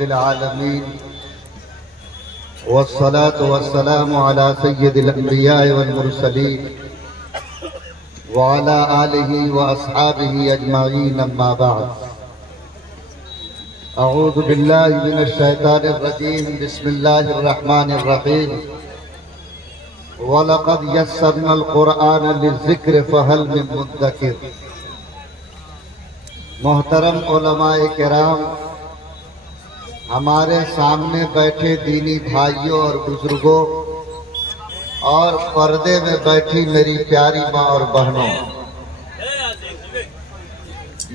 رب العالمين والصلاة والسلام على سيد الأنبياء والمرسلين وعلى آله وأصحابه أجمعين أما بعد أعوذ بالله من الشيطان الرجيم بسم الله الرحمن الرحيم وَلَقَدْ يَسَّرْنَا الْقُرْآنَ لِلذِّكْرِ فَهَلْ مِن مُدَّكِرٍ۔ محترم علماء کرام، ہمارے سامنے بیٹھے دینی بھائیوں اور بزرگوں اور پردے میں بیٹھی میری پیاری ماں اور بہنوں،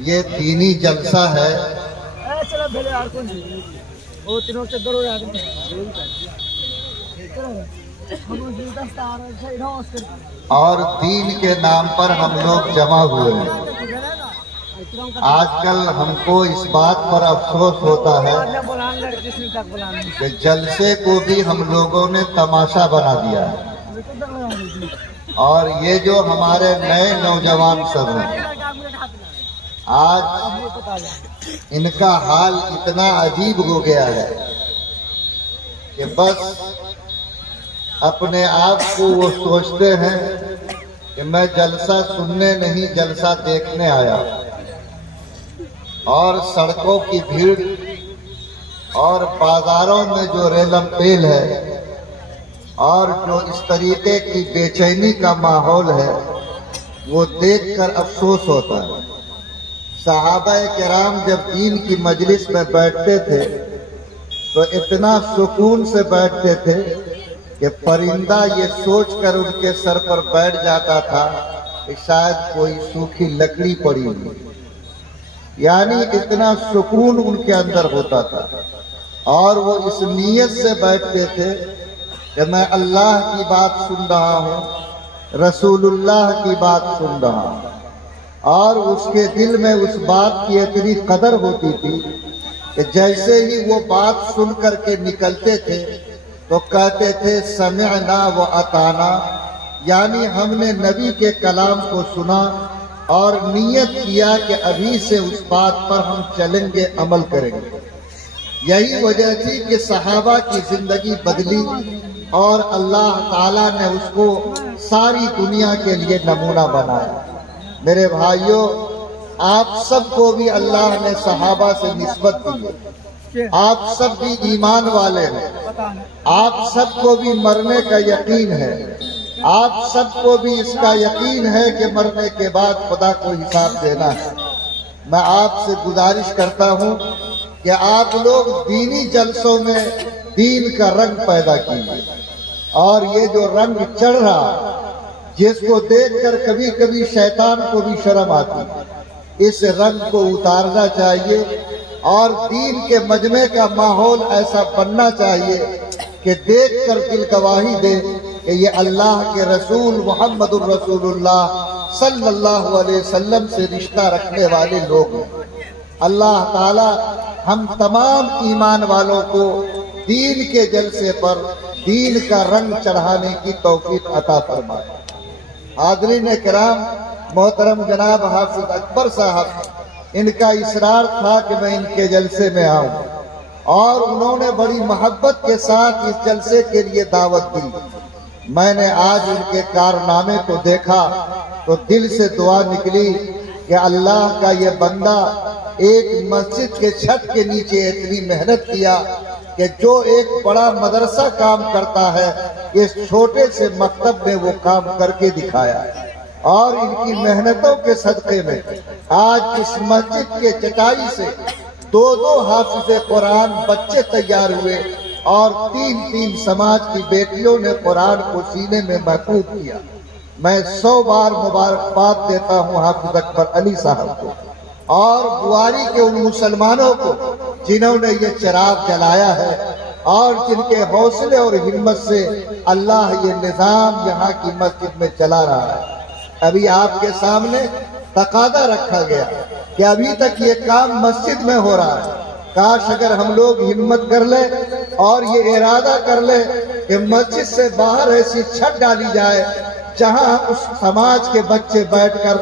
یہ دینی جلسہ ہے اور دین کے نام پر ہم لوگ جمع ہوئے ہیں۔ آج کل ہم کو اس بات پر افسوس ہوتا ہے کہ جلسے کو بھی ہم لوگوں نے تماشا بنا دیا ہے، اور یہ جو ہمارے نئے نوجوان سب ہیں، آج ان کا حال اتنا عجیب ہو گیا ہے کہ بس اپنے آپ کو وہ سوچتے ہیں کہ میں جلسہ سننے نہیں جلسہ دیکھنے آیا، اور سڑکوں کی بھیڑ اور بازاروں میں جو ریلم پیل ہے اور جو اس طریقے کی بے چینی کا ماحول ہے وہ دیکھ کر افسوس ہوتا ہے۔ صحابہ کرام جب دین کی مجلس میں بیٹھتے تھے تو اتنا سکون سے بیٹھتے تھے کہ پرندہ یہ سوچ کر ان کے سر پر بیٹھ جاتا تھا کہ شاید کوئی سوکھی لکڑی پڑی ہوئی، یعنی اتنا سکون ان کے اندر ہوتا تھا، اور وہ اس نیت سے بیٹھتے تھے کہ میں اللہ کی بات سن رہا ہوں، رسول اللہ کی بات سن رہا ہوں، اور اس کے دل میں اس بات کی اتنی قدر ہوتی تھی کہ جیسے ہی وہ بات سن کر کے نکلتے تھے تو کہتے تھے سمعنا و اطعنا، یعنی ہم نے نبی کے کلام کو سنا اور نیت کیا کہ ابھی سے اس بات پر ہم چلیں گے، عمل کریں گے۔ یہی وجہ تھی کہ صحابہ کی زندگی بدلی اور اللہ تعالیٰ نے اس کو ساری دنیا کے لیے نمونہ بنایا۔ میرے بھائیوں، آپ سب کو بھی اللہ نے صحابہ سے نسبت دی ہے، آپ سب بھی ایمان والے ہیں، آپ سب کو بھی مرنے کا یقین ہے، آپ سب کو بھی اس کا یقین ہے کہ مرنے کے بعد خدا کو حساب دینا ہے۔ میں آپ سے گزارش کرتا ہوں کہ آپ لوگ دینی جلسوں میں دین کا رنگ پیدا کیجیے، اور یہ جو رنگ چڑھ رہا جس کو دیکھ کر کبھی کبھی شیطان کو بھی شرم آتی، اس رنگ کو اتارنا چاہیے، اور دین کے مجمع کا ماحول ایسا بننا چاہیے کہ دیکھ کر دل گواہی دے کہ یہ اللہ کے رسول محمد الرسول اللہ صلی اللہ علیہ وسلم سے رشتہ رکھنے والے لوگ ہیں۔ اللہ تعالی ہم تمام ایمان والوں کو دین کے جلسے پر دین کا رنگ چڑھانے کی توفیق عطا فرمائے۔ حاضرین کرام، محترم جناب حافظ اکبر صاحب، ان کا اصرار تھا کہ میں ان کے جلسے میں آؤں، اور انہوں نے بڑی محبت کے ساتھ اس جلسے کے لیے دعوت دی۔ میں نے آج ان کے کارنامے کو دیکھا تو دل سے دعا نکلی کہ اللہ کا یہ بندہ ایک مسجد کے چھت کے نیچے اتنی محنت کیا کہ جو ایک بڑا مدرسہ کام کرتا ہے اس چھوٹے سے مکتب میں وہ کام کر کے دکھایا، اور ان کی محنتوں کے صدقے میں آج اس مسجد کے چٹائی سے 2 حافظ قرآن بچے تیار ہوئے، اور 3 سماج کی بیٹیوں نے قرآن کو سینے میں محفوظ کیا۔ میں 100 بار مبارکباد دیتا ہوں حافظ اکبر علی صاحب کو اور بواری کے ان مسلمانوں کو جنہوں نے یہ چراغ جلایا ہے، اور جن کے حوصلے اور ہمت سے اللہ یہ نظام یہاں کی مسجد میں چلا رہا ہے۔ ابھی آپ کے سامنے تقاضا رکھا گیا کہ ابھی تک یہ کام مسجد میں ہو رہا ہے، کاش اگر ہم لوگ ہمت کر لیں اور یہ ارادہ کر لیں کہ مسجد سے باہر ایسی چھت ڈالی جائے جہاں اس سماج کے بچے بیٹھ کر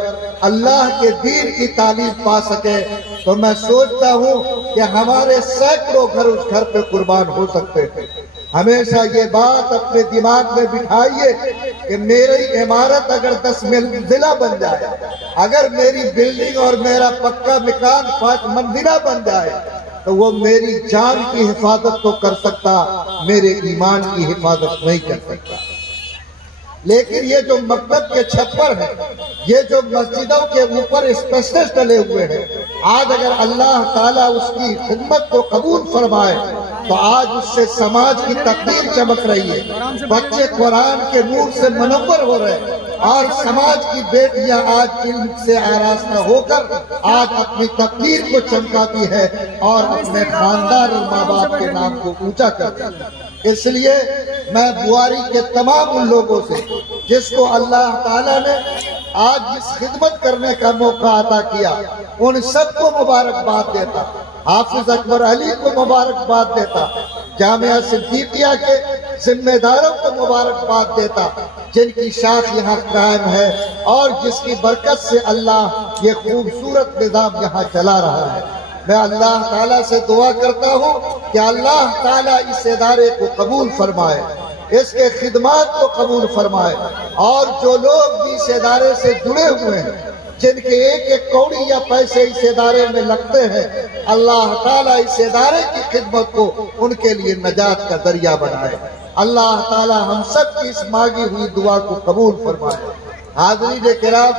اللہ کے دین کی تعلیم پا سکے، تو میں سوچتا ہوں کہ ہمارے سینکڑوں گھر اس گھر پہ قربان ہو سکتے ہیں۔ ہمیشہ یہ بات اپنے دماغ میں بٹھائیے کہ میری عمارت اگر 10 منزلہ بن جائے، اگر میری بلڈنگ اور میرا پکا مکان 5 منزلہ بن جائے، تو وہ میری جان کی حفاظت تو کر سکتا، میرے ایمان کی حفاظت نہیں کر سکتا۔ لیکن یہ جو مکتب کے چھپر ہیں، یہ جو مسجدوں کے اوپر اسپیسٹس ڈلے ہوئے ہیں، آج اگر اللہ تعالیٰ اس کی خدمت کو قبول فرمائے تو آج اس سے سماج کی تقدیر چمک رہی ہے، بچے قرآن کے نور سے منور ہو رہے ہیں، اور سماج کی بیٹیاں آج علم سے آراستہ ہو کر آج اپنی تقدیر کو چمکاتی ہے اور اپنے خاندان اور ماں باپ کے نام کو اونچا کرتی ہے۔ اس لیے میں بواری کے تمام ان لوگوں سے جس کو اللہ تعالیٰ نے آج اس خدمت کرنے کا موقع عطا کیا، ان سب کو مبارکباد دیتا، حافظ اکبر علی کو مبارکباد دیتا، جامعہ صدیقیہ کے ذمہ داروں کو مبارکباد دیتا، جن کی شاخ یہاں قائم ہے اور جس کی برکت سے اللہ یہ خوبصورت نظام یہاں چلا رہا ہے۔ میں اللہ تعالیٰ سے دعا کرتا ہوں کہ اللہ تعالیٰ اس ادارے کو قبول فرمائے، اس کے خدمات کو قبول فرمائے، اور جو لوگ بھی اس ادارے سے جڑے ہوئے ہیں، جن کے ایک ایک کوڑی یا پیسے اس ادارے میں لگتے ہیں، اللہ تعالیٰ اس ادارے کی خدمت کو ان کے لیے نجات کا ذریعہ بنائے۔ اللہ تعالیٰ ہم سب کی اس مانگی ہوئی دعا کو قبول فرمائے۔ حاضرین کرام،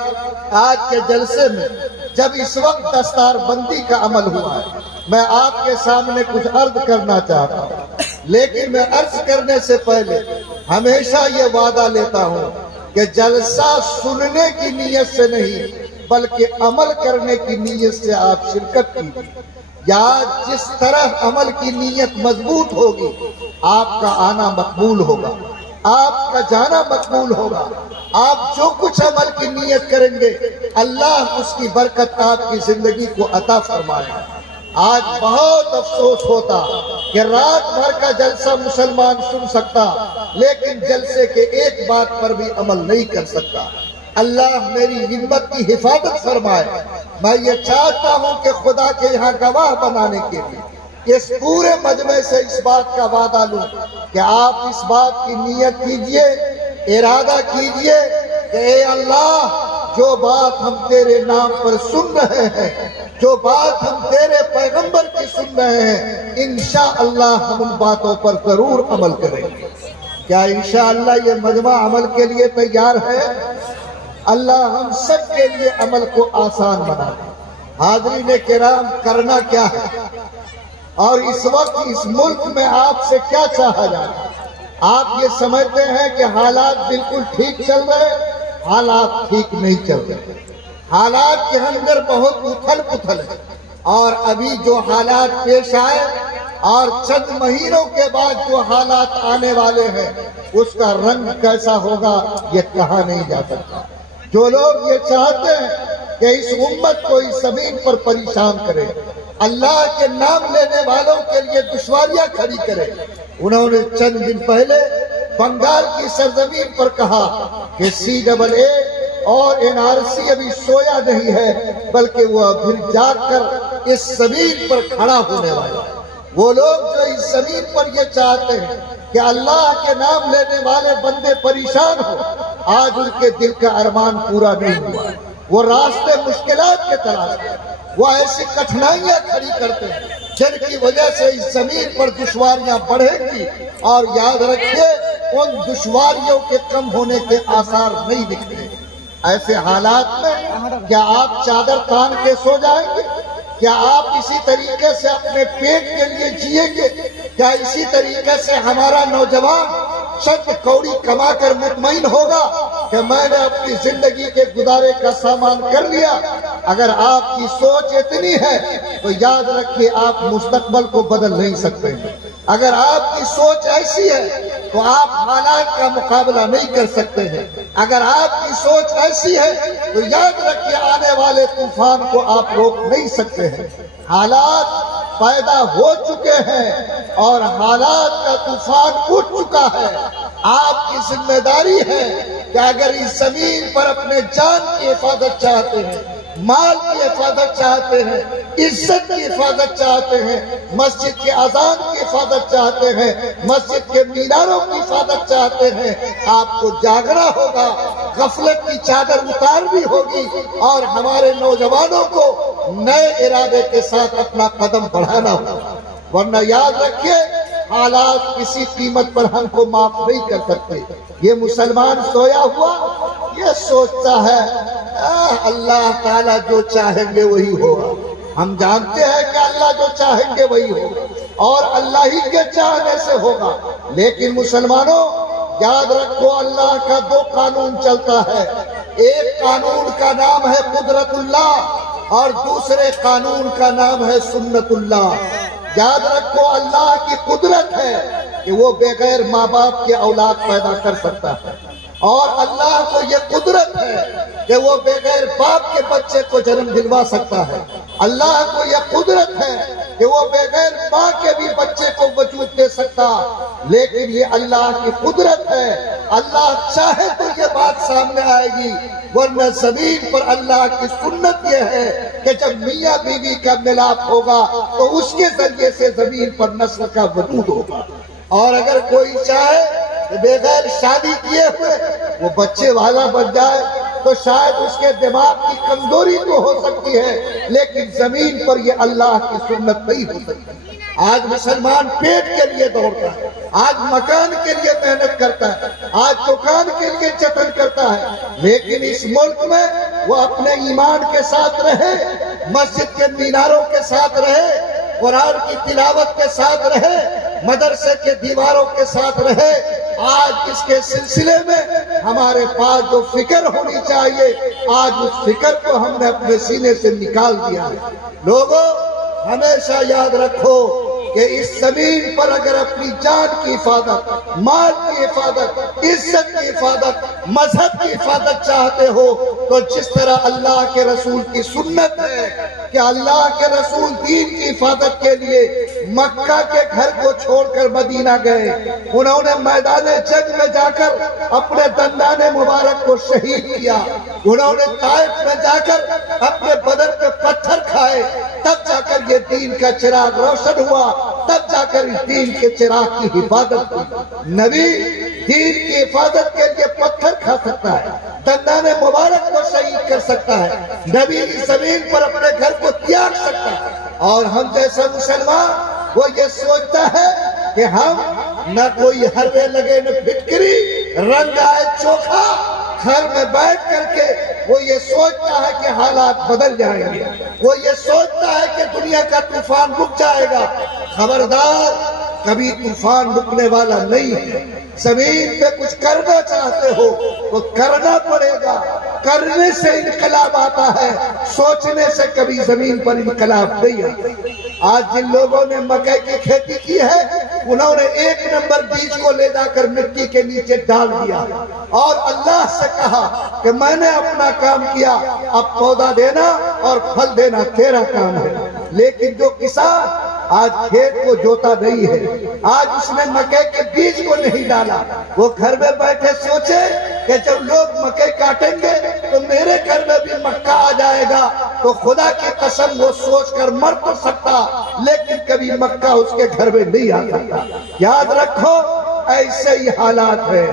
آج کے جلسے میں جب اس وقت دستار بندی کا عمل ہوا ہے، میں آپ کے سامنے کچھ عرض کرنا چاہتا ہوں، لیکن میں عرض کرنے سے پہلے ہمیشہ یہ وعدہ لیتا ہوں کہ جلسہ سننے کی نیت سے نہیں بلکہ عمل کرنے کی نیت سے آپ شرکت کیجیے۔ یا جس طرح عمل کی نیت مضبوط ہوگی، آپ کا آنا مقبول ہوگا، آپ کا جانا مقبول ہوگا۔ آپ جو کچھ عمل کی نیت کریں گے، اللہ اس کی برکت آپ کی زندگی کو عطا فرمائے۔ آج بہت افسوس ہوتا کہ رات بھر کا جلسہ مسلمان سن سکتا، لیکن جلسے کے ایک بات پر بھی عمل نہیں کر سکتا۔ اللہ میری ہمت کی حفاظت فرمائے۔ میں یہ چاہتا ہوں کہ خدا کے یہاں گواہ بنانے کے لیے اس پورے مجمع سے اس بات کا وعدہ لوں کہ آپ اس بات کی نیت کیجئے، ارادہ کیجئے کہ اے اللہ، جو بات ہم تیرے نام پر سن رہے ہیں، جو بات ہم تیرے پیغمبر کی سن رہے ہیں، انشاءاللہ ہم ان باتوں پر ضرور عمل کریں گے۔ کیا انشاءاللہ یہ مجمع عمل کے لیے تیار ہے؟ اللہ ہم سب کے لیے عمل کو آسان بنا دے۔ حاضرین کرام، کرنا کیا ہے اور اس وقت اس ملک میں آپ سے کیا چاہا جاتا ہے؟ آپ یہ سمجھتے ہیں کہ حالات بالکل ٹھیک چل رہے، حالات ٹھیک نہیں چل رہے۔ حالات کے اندر بہت اتھل پتھل ہے، اور ابھی جو حالات پیش آئے اور چند مہینوں کے بعد جو حالات آنے والے ہیں، اس کا رنگ کیسا ہوگا یہ کہا نہیں جا سکتا۔ جو لوگ یہ چاہتے ہیں کہ اس امت کو اس زمین پر پریشان کرے، اللہ کے نام لینے والوں کے لیے دشواریاں کھڑی کرے، انہوں نے چند دن پہلے بنگال کی سرزمین پر کہا کہ CAA اور NRC ابھی سویا نہیں ہے، بلکہ وہ پھر جاگ کر اس زمین پر کھڑا ہونے والا ہے۔ وہ لوگ جو اس زمین پر یہ چاہتے ہیں کہ اللہ کے نام لینے والے بندے پریشان ہو، آج ان کے دل کا ارمان پورا نہیں ہوا۔ وہ راستے مشکلات کے تلاش ہیں، وہ ایسی کٹھنائیاں کھڑی کرتے ہیں جن کی وجہ سے اس زمین پر دشواریاں بڑھیں گی، اور یاد رکھیے ان دشواریوں کے کم ہونے کے آثار نہیں دکھتے۔ ایسے حالات میں کیا آپ چادر تان کے سو جائیں گے؟ کیا آپ اسی طریقے سے اپنے پیٹ کے لیے جیئیں گے؟ کیا اسی طریقے سے ہمارا نوجوان چند کوڑی کما کر مطمئن ہوگا کہ میں نے اپنی زندگی کے گزارے کا سامان کر لیا؟ اگر آپ کی سوچ اتنی ہے تو یاد رکھیے آپ مستقبل کو بدل نہیں سکتے ہیں۔ اگر آپ کی سوچ ایسی ہے تو آپ حالات کا مقابلہ نہیں کر سکتے ہیں۔ اگر آپ کی سوچ ایسی ہے تو یاد رکھیے آنے والے طوفان کو آپ روک نہیں سکتے ہیں۔ حالات پیدا ہو چکے ہیں اور حالات کا طوفان اٹھ چکا ہے۔ آپ کی ذمہ داری ہے کہ اگر اس زمین پر اپنے جان کی حفاظت چاہتے ہیں، مال کی حفاظت چاہتے ہیں، عزت کی حفاظت چاہتے ہیں، مسجد کے اذان کی حفاظت چاہتے ہیں، مسجد کے میناروں کی حفاظت چاہتے ہیں، آپ کو جاگنا ہوگا، غفلت کی چادر اتارنی ہوگی اور ہمارے نوجوانوں کو نئے ارادے کے ساتھ اپنا قدم بڑھانا ہوگا، ورنہ یاد رکھیے حالات کسی قیمت پر ہم کو معاف نہیں کر سکتے۔ یہ مسلمان سویا ہوا یہ سوچتا ہے اللہ تعالیٰ جو چاہیں گے وہی ہوگا۔ ہم جانتے ہیں کہ اللہ جو چاہیں گے وہی ہوگا اور اللہ ہی کے چاہنے سے ہوگا، لیکن مسلمانوں یاد رکھو اللہ کا دو قانون چلتا ہے، ایک قانون کا نام ہے قدرت اللہ اور دوسرے قانون کا نام ہے سنت اللہ۔ یاد رکھو اللہ کی قدرت ہے کہ وہ بغیر ماں باپ کے اولاد پیدا کر سکتا ہے، اور اللہ کو یہ قدرت ہے کہ وہ بغیر باپ کے بچے کو جنم دلوا سکتا ہے۔ اللہ کو یہ قدرت ہے کہ وہ بغیر ماں کے بھی بچے کو وجود دے سکتا، لیکن یہ اللہ کی قدرت ہے، اللہ چاہے تو یہ بات سامنے آئے گی، ورنہ زمین پر اللہ کی سنت یہ ہے کہ جب میاں بیوی کا ملاپ ہوگا تو اس کے ذریعے سے زمین پر نسل کا وجود ہوگا، اور اگر کوئی چاہے کہ بغیر شادی کیے ہوئے وہ بچے والا بن جائے تو شاید اس کے دماغ کی کمزوری تو ہو سکتی ہے، لیکن زمین پر یہ اللہ کی سنت نہیں ہو سکتی۔ آج مسلمان پیٹ کے لیے دوڑتا ہے، آج مکان کے لیے محنت کرتا ہے، آج دکان کے لیے جتن کرتا ہے، لیکن اس ملک میں وہ اپنے ایمان کے ساتھ رہے، مسجد کے میناروں کے ساتھ رہے، قرآن کی تلاوت کے ساتھ رہے، مدرسے کے دیواروں کے ساتھ رہے۔ آج اس کے سلسلے میں ہمارے پاس جو فکر ہونی چاہیے، آج اس فکر کو ہم نے اپنے سینے سے نکال دیا ہے۔ لوگوں ہمیشہ یاد رکھو کہ اس زمین پر اگر اپنی جان کی حفاظت، مال کی حفاظت، عزت کی حفاظت، مذہب کی حفاظت چاہتے ہو تو جس طرح اللہ کے رسول کی سنت ہے کہ اللہ کے رسول دین کی حفاظت کے لیے مکہ کے گھر کو چھوڑ کر مدینہ گئے، انہوں نے میدان جنگ میں جا کر اپنے دندان مبارک کو شہید کیا، انہوں نے طائف میں جا کر اپنے بدن پہ پتھر کھائے، تب جا کر یہ دین کا چراغ روشن ہوا، تب جا کر اس دین کے چراغ کی حفاظت کی۔ نبی دین کی حفاظت کے لیے پتھر کھا سکتا ہے، دندان مبارک کو شہید کر سکتا ہے، نبی اس زمین پر اپنے گھر کو تیاگ سکتا ہے، اور ہم جیسا مسلمان وہ یہ سوچتا ہے کہ ہم نہ کوئی حربے لگے نہ پھٹکری، رنگ آئے چوکھا، گھر میں بیٹھ کر کے وہ یہ سوچتا ہے کہ حالات بدل جائیں گے، وہ یہ سوچتا ہے کہ دنیا کا طوفان رک جائے گا۔ خبردار، کبھی طوفان رکنے والا نہیں ہے۔ زمین پہ کچھ کرنا چاہتے ہو تو کرنا پڑے گا، کرنے سے انقلاب آتا ہے، سوچنے سے کبھی زمین پر انقلاب نہیں آتا۔ آج جن لوگوں نے مکئی کی کھیتی کی ہے انہوں نے 1 نمبر بیج کو لے جا کر مٹی کے نیچے ڈال دیا اور اللہ سے کہا کہ میں نے اپنا کام کیا، اب پودا دینا اور پھل دینا تیرا کام ہے۔ لیکن جو کسان آج کھیت کو جوتا نہیں ہے، آج اس نے مکئی کے بیج کو نہیں ڈالا، وہ گھر میں بیٹھے سوچے کہ جب لوگ مکئی کاٹیں گے تو میرے گھر میں بھی مکہ آ جائے گا، تو خدا کی قسم وہ سوچ کر مر تو سکتا لیکن کبھی مکہ اس کے گھر میں نہیں آ سکتا۔ یاد رکھو ایسے ہی حالات ہے،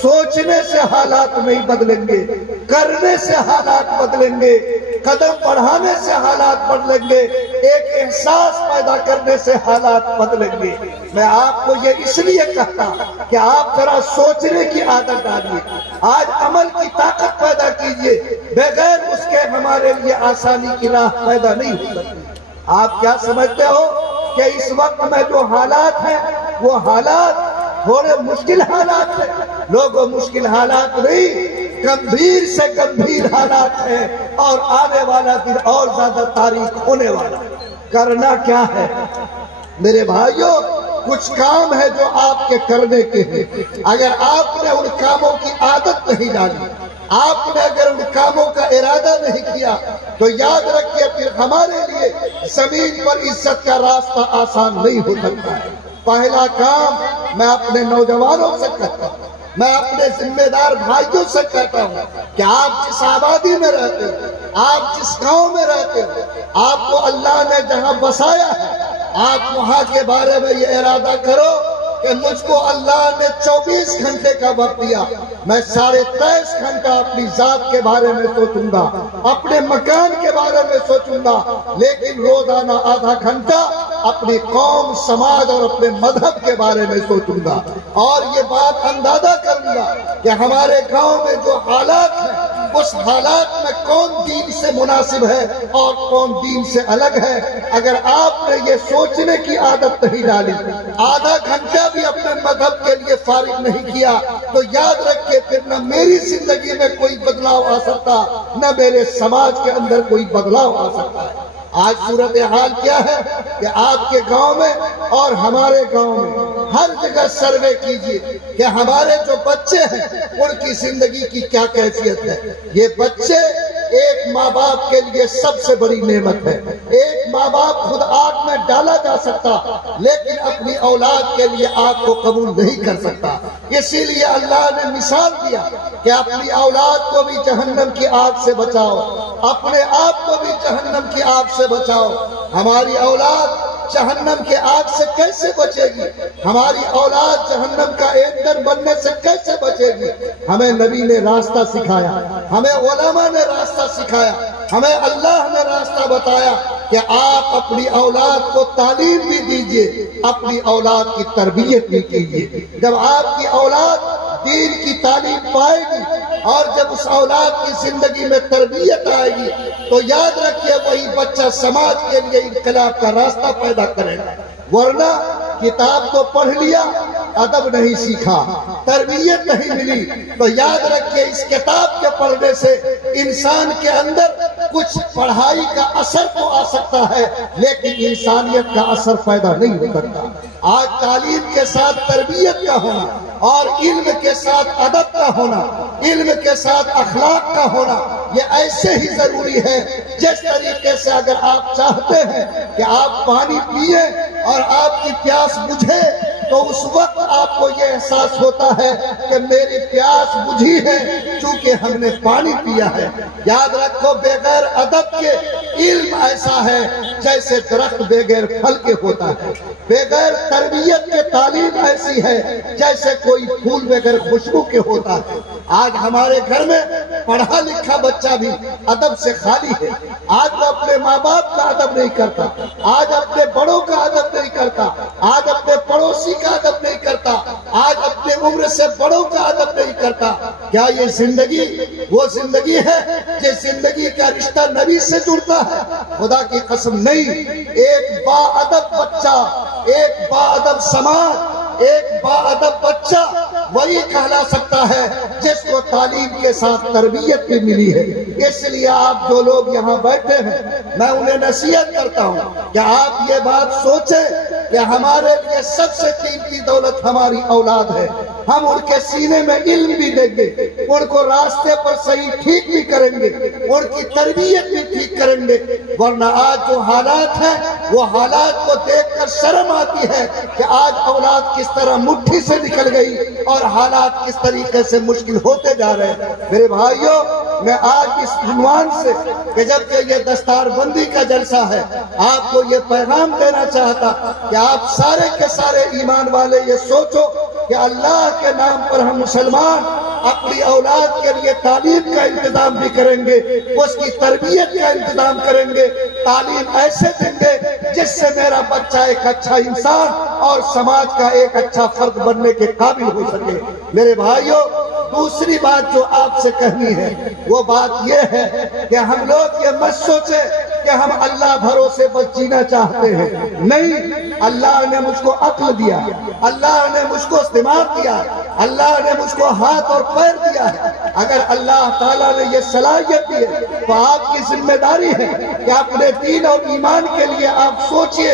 سوچنے سے حالات نہیں بدلیں گے، کرنے سے حالات بدلیں گے، قدم بڑھانے سے حالات بدلیں گے، ایک احساس پیدا کرنے سے حالات بدلیں گے۔ میں آپ کو یہ اس لیے کہتا کہ آپ ذرا سوچنے کی عادت ڈالیے، آج عمل کی طاقت پیدا کیجئے، بغیر اس کے ہمارے لیے آسانی کی راہ پیدا نہیں ہو سکتی۔ آپ کیا سمجھتے ہو کہ اس وقت میں جو حالات ہیں وہ حالات تھوڑے مشکل حالات ہیں؟ لوگوں مشکل حالات نہیں، گمبھیر سے گمبھیر حالات ہیں، اور آنے والا دن اور زیادہ تاریخ ہونے والا۔ کرنا کیا ہے میرے بھائیوں؟ کچھ کام ہے جو آپ کے کرنے کے ہیں، اگر آپ نے ان کاموں کی عادت نہیں ڈالی، آپ نے اگر ان کاموں کا ارادہ نہیں کیا تو یاد رکھیے پھر ہمارے لیے زمین پر عزت کا راستہ آسان نہیں ہو سکتا ہے۔ پہلا کام میں اپنے نوجوانوں سے کہتا ہوں، میں اپنے ذمہ دار بھائیوں سے کہتا ہوں کہ آپ جس آبادی میں رہتے ہیں، آپ جس گاؤں میں رہتے ہو، آپ کو اللہ نے جہاں بسایا ہے، آپ وہاں کے بارے میں یہ ارادہ کرو کہ مجھ کو اللہ نے 24 گھنٹے کا وقت دیا، میں 23.5 گھنٹہ اپنی ذات کے بارے میں سوچوں گا، اپنے مکان کے بارے میں سوچوں گا، لیکن روزانہ آدھا گھنٹہ اپنی قوم، سماج اور اپنے مذہب کے بارے میں سوچوں گا، اور یہ بات اندازہ کروں گا کہ ہمارے گاؤں میں جو حالات ہیں اس حالات میں کون دین سے مناسب ہے اور کون دین سے الگ ہے۔ اگر آپ نے یہ سوچنے کی عادت نہیں ڈالی، آدھا گھنٹہ بھی اپنے مذہب کے لیے فارغ نہیں کیا، تو یاد رکھے پھر نہ میری زندگی میں کوئی بدلاؤ آ سکتا، نہ میرے سماج کے اندر کوئی بدلاؤ آ سکتا ہے۔ آج صورتحال کیا ہے کہ آپ کے گاؤں میں اور ہمارے گاؤں میں ہر جگہ سروے کیجئے کہ ہمارے جو بچے ہیں ان کی زندگی کی کیا کیفیت ہے۔ یہ بچے ایک ماں باپ کے لیے سب سے بڑی نعمت ہے۔ ایک ماں باپ خود آگ میں ڈالا جا سکتا، لیکن اپنی اولاد کے لیے آگ کو قبول نہیں کر سکتا۔ اسی لیے اللہ نے مثال دیا کہ اپنی اولاد کو بھی جہنم کی آگ سے بچاؤ، اپنے آپ کو بھی جہنم کی آگ سے بچاؤ۔ ہماری اولاد جہنم کے آگ سے کیسے بچے گی؟ ہماری اولاد جہنم کا ایندھن بننے سے کیسے بچے گی؟ ہمیں نبی نے راستہ سکھایا، ہمیں علماء نے راستہ سکھایا، ہمیں اللہ نے راستہ بتایا کہ آپ اپنی اولاد کو تعلیم بھی دیجئے، اپنی اولاد کی تربیت بھی کیجئے۔ جب آپ کی اولاد دین کی تعلیم پائے گی اور جب اس اولاد کی زندگی میں تربیت آئے گی تو یاد رکھیے وہی بچہ سماج کے لیے انقلاب کا راستہ پیدا کرے گا۔ ورنہ کتاب تو پڑھ لیا، ادب نہیں سیکھا، تربیت نہیں ملی، تو یاد رکھیے اس کتاب کے پڑھنے سے انسان کے اندر کچھ پڑھائی کا اثر تو آ سکتا ہے، لیکن انسانیت کا اثر پیدا نہیں ہو سکتا۔ آج تعلیم کے ساتھ تربیت کا ہونا اور علم کے ساتھ ادب کا ہونا، علم کے ساتھ اخلاق کا ہونا، یہ ایسے ہی ضروری ہے جس طریقے سے اگر آپ چاہتے ہیں کہ آپ پانی پئیں اور آپ کی پیاس بجھے تو اس وقت آپ کو یہ احساس ہوتا ہے کہ میری پیاس بجھی ہے چونکہ ہم نے پانی پیا ہے۔ یاد رکھو بغیر ادب کے علم ایسا ہے جیسے درخت بغیر پھل کے ہوتا ہے، بغیر تربیت کے تعلیم ایسی ہے جیسے کوئی پھول بغیر خوشبو کے ہوتا ہے۔ آج ہمارے گھر میں پڑھا لکھا بچہ بھی ادب سے خالی ہے۔ آج وہ اپنے ماں باپ کا ادب نہیں کرتا، آج اپنے بڑوں کا ادب نہیں کرتا، آج اپنے پڑوسی کا ادب نہیں کرتا، آج اپنے عمر سے بڑوں کا ادب نہیں کرتا۔ کیا یہ زندگی وہ زندگی ہے جس زندگی کا رشتہ نبی سے جڑتا ہے؟ خدا کی قسم نہیں۔ ایک با ادب بچہ، ایک با ادب سماج، ایک با ادب بچہ وہی کہلا سکتا ہے جس کو تعلیم کے ساتھ تربیت بھی ملی ہے۔ اس لیے آپ جو لوگ یہاں بیٹھے ہیں میں انہیں نصیحت کرتا ہوں کہ آپ یہ بات سوچیں کہ ہمارے لیے سب سے قیمتی دولت ہماری اولاد ہے۔ ہم ان کے سینے میں علم بھی دیں گے، ان کو راستے پر صحیح ٹھیک بھی کریں گے، ان کی تربیت بھی ٹھیک کریں گے۔ ورنہ آج جو حالات ہیں وہ حالات کو دیکھ کر شرم آتی ہے کہ آج اولاد کس طرح مٹھی سے نکل گئی اور حالات کس طریقے سے مشکل ہوتے جا رہے ہیں۔ میرے بھائیوں، میں آج اس عنوان سے کہ جبکہ یہ دستار بندی کا جلسہ ہے آپ کو یہ پیغام دینا چاہتا کہ آپ سارے کے سارے ایمان والے یہ سوچو کہ اللہ کے نام پر ہم مسلمان اپنی اولاد کے لیے تعلیم کا انتظام بھی کریں گے، اس کی تربیت کا انتظام کریں گے، تعلیم ایسے دیں گے جس سے میرا بچہ ایک اچھا انسان اور سماج کا ایک اچھا فرد بننے کے قابل ہو سکے۔ میرے بھائیوں، دوسری بات جو آپ سے کہنی ہے وہ بات یہ ہے کہ ہم لوگ یہ مت سوچیں کہ ہم اللہ بھروسے بس جینا چاہتے ہیں۔ نہیں، اللہ نے مجھ کو عقل دیا، اللہ نے مجھ کو دماغ دیا، اللہ نے مجھ کو ہاتھ اور پیر دیا ہے۔ اگر اللہ تعالیٰ نے یہ صلاحیت دی ہے تو آپ کی ذمہ داری ہے کہ اپنے دین اور ایمان کے لیے آپ سوچئے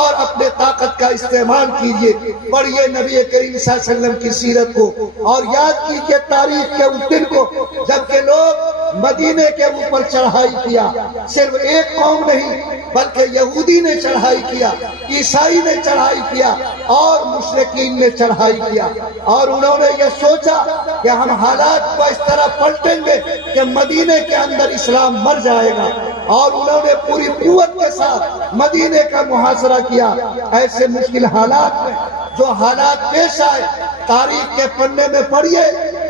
اور اپنے طاقت کا استعمال کیجئے۔ پڑھیے نبی کریم صلی اللہ علیہ وسلم کی سیرت کو اور یاد کیجئے تاریخ کے اس دن کو جبکہ لوگ مدینے کے اوپر چڑھائی کیا. صرف ایک قوم نہیں بلکہ یہودی نے چڑھائی کیا, عیسائی نے چڑھائی کیا اور مشرکین نے چڑھائی کیا. اور انہوں نے یہ سوچا کہ ہم حالات کو اس طرح پلٹیں گے کہ مدینے کے اندر اسلام مر جائے گا, اور انہوں نے پوری قوت کے ساتھ مدینے کا محاصرہ کیا. ایسے مشکل حالات میں جو حالات پیش آئے, تاریخ کے پنے میں پڑھیے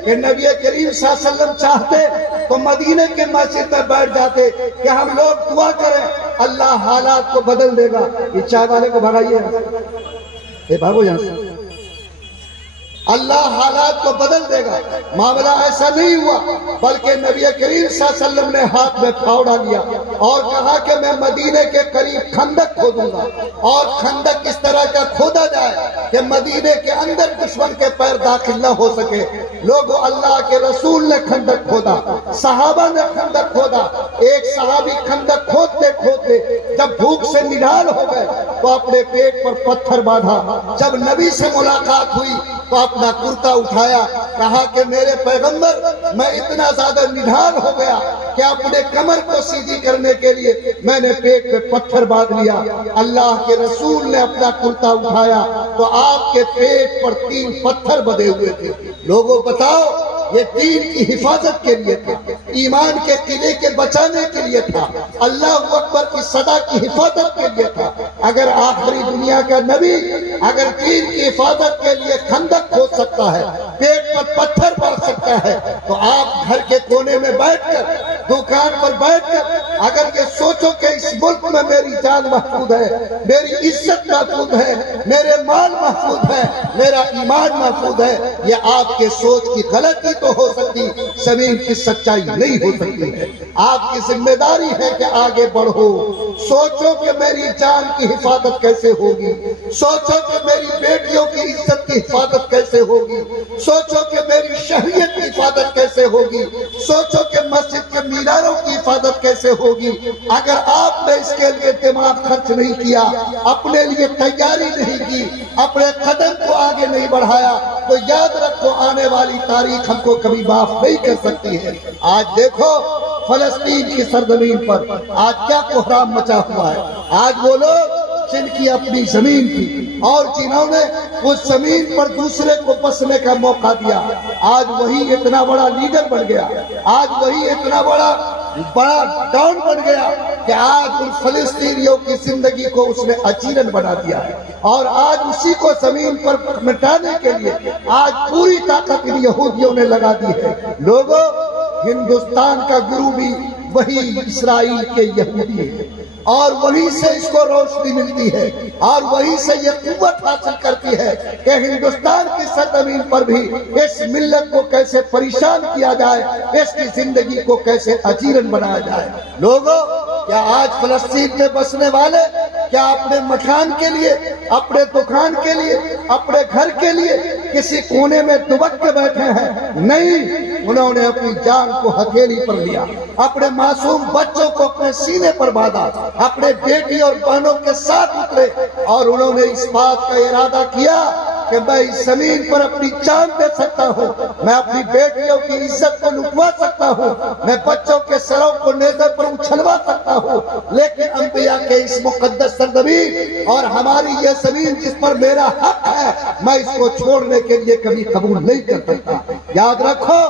کہ نبی کریم صلی اللہ علیہ وسلم چاہتے تو مدینے کے مسجد میں بیٹھ جاتے کہ ہم لوگ دعا کریں اللہ حالات کو بدل دے گا. یہ چائے والے کو بھگائیے, بھاگو یہاں سے. اللہ حالات کو بدل دے گا. معاملہ ایسا نہیں ہوا, بلکہ نبی کریم صلی اللہ علیہ وسلم نے ہاتھ میں پھاوڑا لیا اور کہا کہ میں مدینے کے قریب خندق کھودوں گا, اور خندق اس طرح کا کھودا جائے کہ مدینے کے اندر دشمن کے پیر داخل نہ ہو سکے. لوگوں, اللہ کے رسول نے خندق کھودا, صحابہ نے خندق کھودا. ایک صحابی خندق کھودتے کھودتے جب بھوک سے نڈال ہو گئے تو اپنے پیٹ پر پتھر باندھا. جب نبی سے ملاقات ہوئی تو اپنا کرتا اٹھایا, کہا کہ میرے پیغمبر میں اتنا زیادہ نڈھال ہو گیا کہ اپنے کمر کو سیدھی کرنے کے لیے میں نے پیٹ پہ پتھر باندھ لیا. اللہ کے رسول نے اپنا کرتا اٹھایا تو آپ کے پیٹ پر 3 پتھر بدے ہوئے تھے. لوگوں بتاؤ, یہ دین کی حفاظت کے لیے تھا, ایمان کے قلعے کے بچانے کے لیے تھا, اللہ اکبر کی صدا کی حفاظت کے لیے تھا. اگر آخری دنیا کا نبی اگر دین کی حفاظت کے لیے خندق کھود سکتا ہے, پیٹ پر پتھر پڑ سکتا ہے, تو آپ گھر کے کونے میں بیٹھ کر, دکان پر بیٹھ کر اگر یہ سوچو کہ اس ملک میں میری جان محفوظ ہے, میری عزت محفوظ ہے, میرے مال محفوظ ہے, میرا ایمان محفوظ ہے, یہ آپ کے سوچ کی غلطی تو ہو سکتی, زمین کی سچائی نہیں ہو سکتی ہے. آپ کی ذمہ داری ہے کہ آگے بڑھو, سوچو کہ میری جان کی حفاظت کیسے ہوگی, سوچو کہ میری بیٹیوں کی عزت کی حفاظت کیسے ہوگی, سوچو کہ میری شہریت کی حفاظت کیسے ہوگی, سوچو کہ مسجد کے میناروں کی حفاظت کیسے ہوگی. اگر آپ نے اس کے لیے دماغ خرچ نہیں کیا, اپنے لیے تیاری نہیں کی, اپنے قدم کو آگے نہیں بڑھایا, تو یاد رکھو آنے والی تاریخ ہم کو کبھی معاف نہیں کر سکتی ہے. آج دیکھو فلسطین کی سرزمین پر آج کیا کوہرام مچا ہوا ہے. آج وہ لوگ جن کی اپنی زمین تھی اور جنہوں نے اس زمین پر دوسرے کو بسنے کا موقع دیا, آج وہی اتنا بڑا لیڈر بن گیا, آج وہی اتنا بڑا ڈان بن گیا کہ آج ان فلسطینیوں کی زندگی کو اس نے اجیرن بنا دیا ہے, اور آج اسی کو زمین پر مٹانے کے لیے آج پوری طاقت ان یہودیوں نے لگا دی ہے. لوگوں, ہندوستان کا گرو بھی وہی اسرائیل کے یہودی ہے, اور وہیں سے اس کو روشنی ملتی ہے, اور وہیں سے یہ قوت حاصل کرتی ہے کہ ہندوستان کی سرزمین پر بھی اس ملت کو کیسے پریشان کیا جائے, اس کی زندگی کو کیسے اجیرن بنایا جائے. لوگوں, کیا آج فلسطین میں بسنے والے کیا اپنے مکان کے لیے, اپنے دکان کے لیے, اپنے گھر کے لیے کسی کونے میں دبک کے بیٹھے ہیں؟ نہیں, انہوں نے اپنی جان کو ہتھیلی پر لیا, اپنے معصوم بچوں کو اپنے سینے پر باندھا, اپنے بیٹی اور بہنوں کے ساتھ اترے, اور انہوں نے اس بات کا ارادہ کیا کہ میں اس زمین پر اپنی جان دے سکتا ہوں, میں اپنی بیٹیوں کی عزت کو لٹوا سکتا ہوں, میں بچوں کے سروں کو نیزے پر اچھلوا سکتا ہوں, لیکن انبیاء کے اس مقدس سرزمین اور ہماری یہ زمین جس پر میرا حق ہے, میں اس کو چھوڑنے کے لیے کبھی قبول نہیں کر سکتا. یاد رکھو,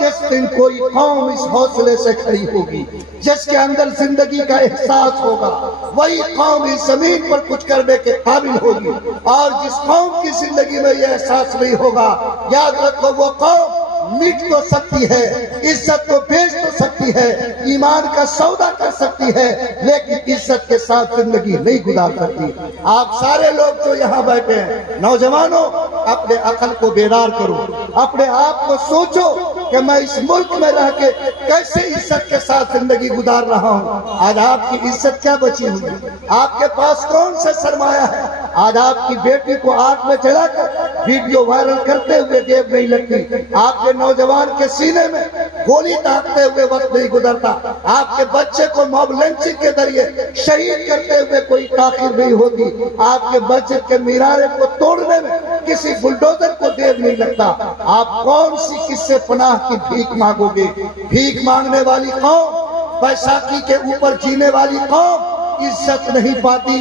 جس دن کوئی قوم اس حوصلے سے کھڑی ہوگی, جس کے اندر زندگی کا احساس ہوگا, وہی قوم اس زمین پر کچھ کرنے کے قابل ہوگی. اور جس قوم کی زندگی میں یہ احساس نہیں ہوگا, یاد رکھو وہ قوم مٹ تو سکتی ہے, عزت کو بیچ تو سکتی ہے, ایمان کا سودا کر سکتی ہے, لیکن عزت کے ساتھ زندگی نہیں گزار سکتی. آپ سارے لوگ جو یہاں بیٹھے ہیں, نوجوانوں, اپنے عقل کو بیدار کرو, اپنے آپ کو سوچو کہ میں اس ملک میں رہ کے کیسے عزت کے ساتھ زندگی گزار رہا ہوں. آج آپ کی عزت کیا بچی ہوئی, آپ کے پاس کون سے سرمایہ ہے؟ آج آپ کی بیٹی کو آنکھ میں چلا کر ویڈیو وائرل کرتے ہوئے دیکھ نہیں لگتی, آپ کے نوجوان کے سینے میں گولی داغتے ہوئے وقت نہیں گزرتا, آپ کے بچے کو موب لنچنگ کے ذریعے شہید کرتے ہوئے کوئی تاخیر نہیں ہوتی, آپ کے مسجد کے مینارے کو توڑنے میں کسی بلڈوزر کو دیر نہیں لگتا۔ آپ کون سی کس سے پناہ کی بھیک مانگو گے؟ بھیک مانگنے والی قوم، بیساکھی کے اوپر جینے والی قوم عزت نہیں پاتی،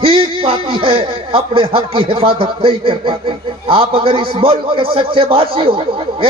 بھیک پاتی ہے، اپنے حق کی حفاظت نہیں کر پاتی۔ آپ اگر اس ملک کے سچے باسی ہو،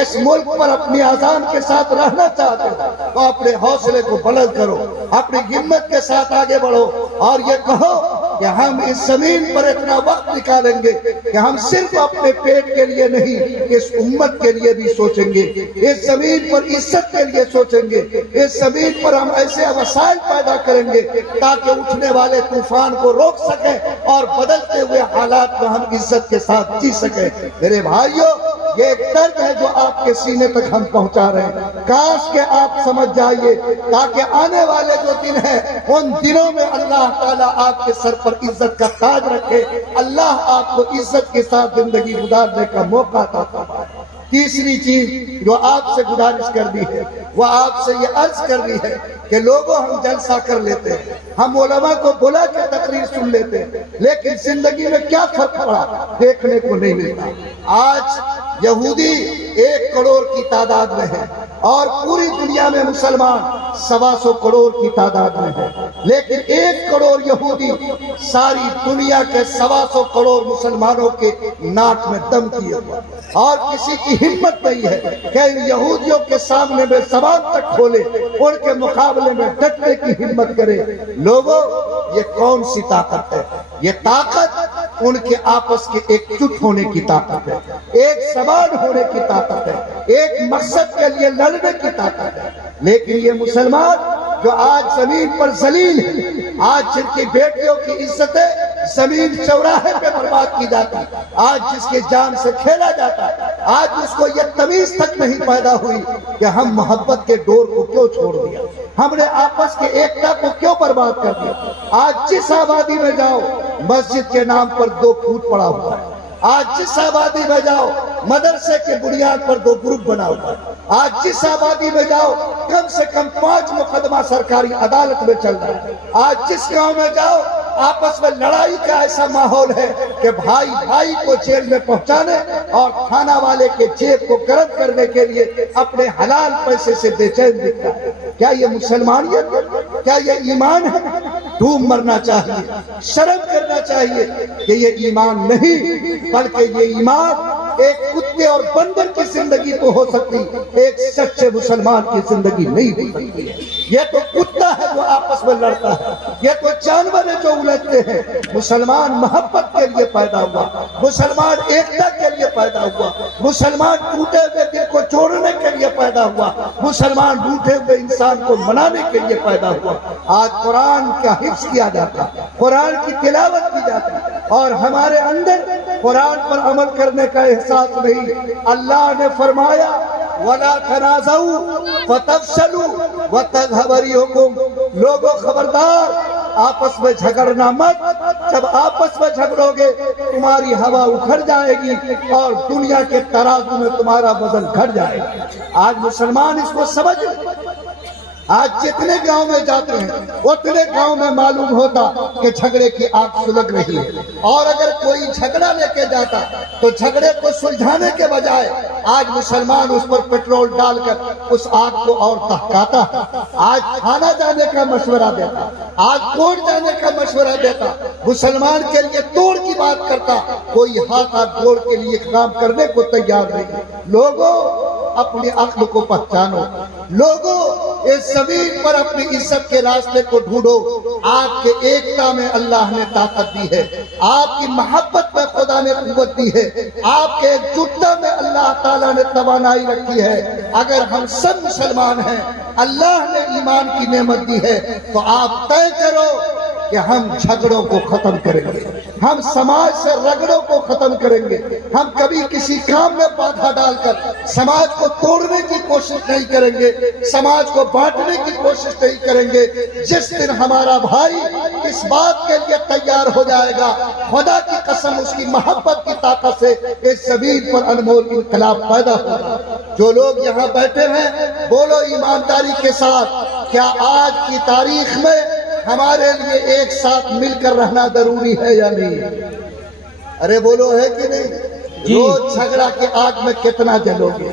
اس ملک پر اپنی آذان کے ساتھ رہنا چاہتے ہو، تو اپنے حوصلے کو بلند کرو، اپنی ہمت کے ساتھ آگے بڑھو، اور یہ کہو کہ ہم اس زمین پر اتنا وقت نکالیں گے کہ ہم صرف اپنے پیٹ کے لیے نہیں، اس امت کے لیے بھی سوچیں گے، اس زمین پر عزت کے لیے سوچیں گے، اس زمین پر ہم ایسے وسائل پیدا کریں گے تاکہ اٹھنے والے طوفان کو روک سکیں اور بدلتے ہوئے حالات میں ہم عزت کے ساتھ جی سکیں۔ میرے بھائیوں، یہ ایک درد ہے جو آپ کے سینے تک ہم پہنچا رہے ہیں، کاش کہ آپ سمجھ جائیے تاکہ آنے والے جو دن ہیں ان دنوں میں اللہ تعالیٰ آپ کے سر پر عزت کا تاج رکھے، اللہ آپ کو عزت کے ساتھ زندگی گزارنے کا موقع عطا فرمائے۔ تیسری چیز جو آپ سے گزارش کر دی ہے، وہ آپ سے یہ عرض کر دی ہے کہ لوگوں ہم جلسہ کر لیتے ہیں، ہم علماء کو بلا کے تقریر سن لیتے ہیں، لیکن زندگی میں کیا فرق پڑا دیکھنے کو نہیں ملتا۔ آج یہودی 1 کروڑ کی تعداد میں ہے اور پوری دنیا میں مسلمان 125 کروڑ کی تعداد میں ہے، لیکن 1 کروڑ یہودی ساری دنیا کے 125 کروڑ مسلمانوں کے ناک میں دم کیے ہوا، اور کسی کی ہمت نہیں ہے کہ ان یہودیوں کے سامنے میں زبان تک کھولے، ان کے مقابلے میں ڈٹنے کی ہمت کرے۔ لوگوں، یہ کون سی طاقت ہے؟ یہ طاقت ان کے آپس کے ایک جٹ ہونے کی طاقت ہے، ایک زبان ہونے کی طاقت ہے، ایک مقصد کے لیے لڑنے کی طاقت ہے۔ لیکن یہ مسلمان جو آج زمین پر ذلیل ہے، آج جن کی بیٹیوں کی عزتیں زمین چوراہے پہ برباد کی جاتی، آج جس کی جان سے کھیلا جاتا، آج اس کو یہ تمیز تک نہیں پیدا ہوئی کہ ہم محبت کے ڈور کو کیوں چھوڑ دیا، ہم نے آپس کے ایکتا کو کیوں برباد کر دیا۔ آج جس آبادی میں جاؤ مسجد کے نام پر 2 پھوٹ پڑا ہوا ہے، آج جس آبادی میں جاؤ مدرسے کے بنیاد پر 2 گروپ بنا ہوا ہے، آج جس آبادی میں جاؤ کم سے کم 5 مقدمہ سرکاری عدالت میں چل رہا ہے، آج جس گاؤں میں جاؤ آپس میں لڑائی کا ایسا ماحول ہے کہ بھائی بھائی کو جیل میں پہنچانے اور کھانا والے کے جیب کو گرم کرنے کے لیے اپنے حلال پیسے سے بے چین دکھتا ہے۔ کیا یہ مسلمانیت ہے؟ کیا یہ ایمان ہے؟ ڈوب مرنا چاہیے، شرم کرنا چاہیے کہ یہ ایمان نہیں، بلکہ یہ ایمان ایک کتے اور بندر کی زندگی تو ہو سکتی، ایک سچے مسلمان کی زندگی نہیں ہو سکتی ہے۔ یہ تو کتا ہے جو آپس میں لڑتا ہے، یہ تو جانور ہے جو الجھتے ہیں۔ مسلمان محبت کے لیے پیدا ہوا، مسلمان ایکتا کے لیے پیدا ہوا، مسلمان ٹوٹے ہوئے دل کو جوڑنے کے لیے پیدا ہوا، مسلمان ٹوٹے ہوئے انسان کو منانے کے لیے پیدا ہوا۔ آج قرآن کا حفظ کیا جاتا، قرآن کی تلاوت کی جاتی، اور ہمارے اندر قرآن پر عمل کرنے کا احساس نہیں۔ اللہ نے فرمایا وَلَا تَنَازَعُوا فَتَفْشَلُوا وَتَذْهَبَ رِيحُكُمْ، لوگوں خبردار آپس میں جھگڑنا مت، جب آپس میں جھگڑو گے تمہاری ہوا اکھڑ جائے گی اور دنیا کے ترازو میں تمہارا وزن گھٹ جائے گا۔ آج مسلمان اس کو سمجھ، آج جتنے گاؤں میں جاتے ہیں اتنے گاؤں میں معلوم ہوتا کہ جھگڑے کی آگ سلگ رہی ہے، اور اگر کوئی جھگڑا لے کے جاتا تو جھگڑے کو سلجھانے کے بجائے آج مسلمان اس پر پیٹرول ڈال کر اس آگ کو اور دہکاتا، آج تھانہ جانے کا مشورہ دیتا، آج کورٹ جانے کا مشورہ دیتا، مسلمان کے لیے توڑ کی بات کرتا، کوئی ہاتھ توڑ کے لیے کام کرنے کو تیار نہیں۔ لوگوں، اپنی عقل کو پہچانو، لوگوں اس زمین پر اپنی عزت کے راستے کو ڈھونڈو۔ آپ کے ایکتا میں اللہ نے طاقت دی ہے، آپ کی محبت میں خدا نے قوت دی ہے، آپ کے ایکجٹتا میں اللہ تعالیٰ نے توانائی رکھی ہے۔ اگر ہم سب مسلمان ہیں، اللہ نے ایمان کی نعمت دی ہے، تو آپ طے کرو کہ ہم جھگڑوں کو ختم کریں گے، ہم سماج سے رگڑوں کو ختم کریں گے، ہم کبھی کسی کام میں بادھا ڈال کر سماج کو توڑنے کی کوشش نہیں کریں گے، سماج کو بانٹنے کی کوشش نہیں کریں گے۔ جس دن ہمارا بھائی اس بات کے لیے تیار ہو جائے گا، خدا کی قسم اس کی محبت کی طاقت سے اس زمین پر انمول انقلاب پیدا ہوگا۔ جو لوگ یہاں بیٹھے ہیں بولو ایمانداری کے ساتھ، کیا آج کی تاریخ میں ہمارے لیے ایک ساتھ مل کر رہنا ضروری ہے یا نہیں؟ ارے بولو ہے کہ نہیں؟ روز جھگڑا کے آگ میں کتنا جلوگے،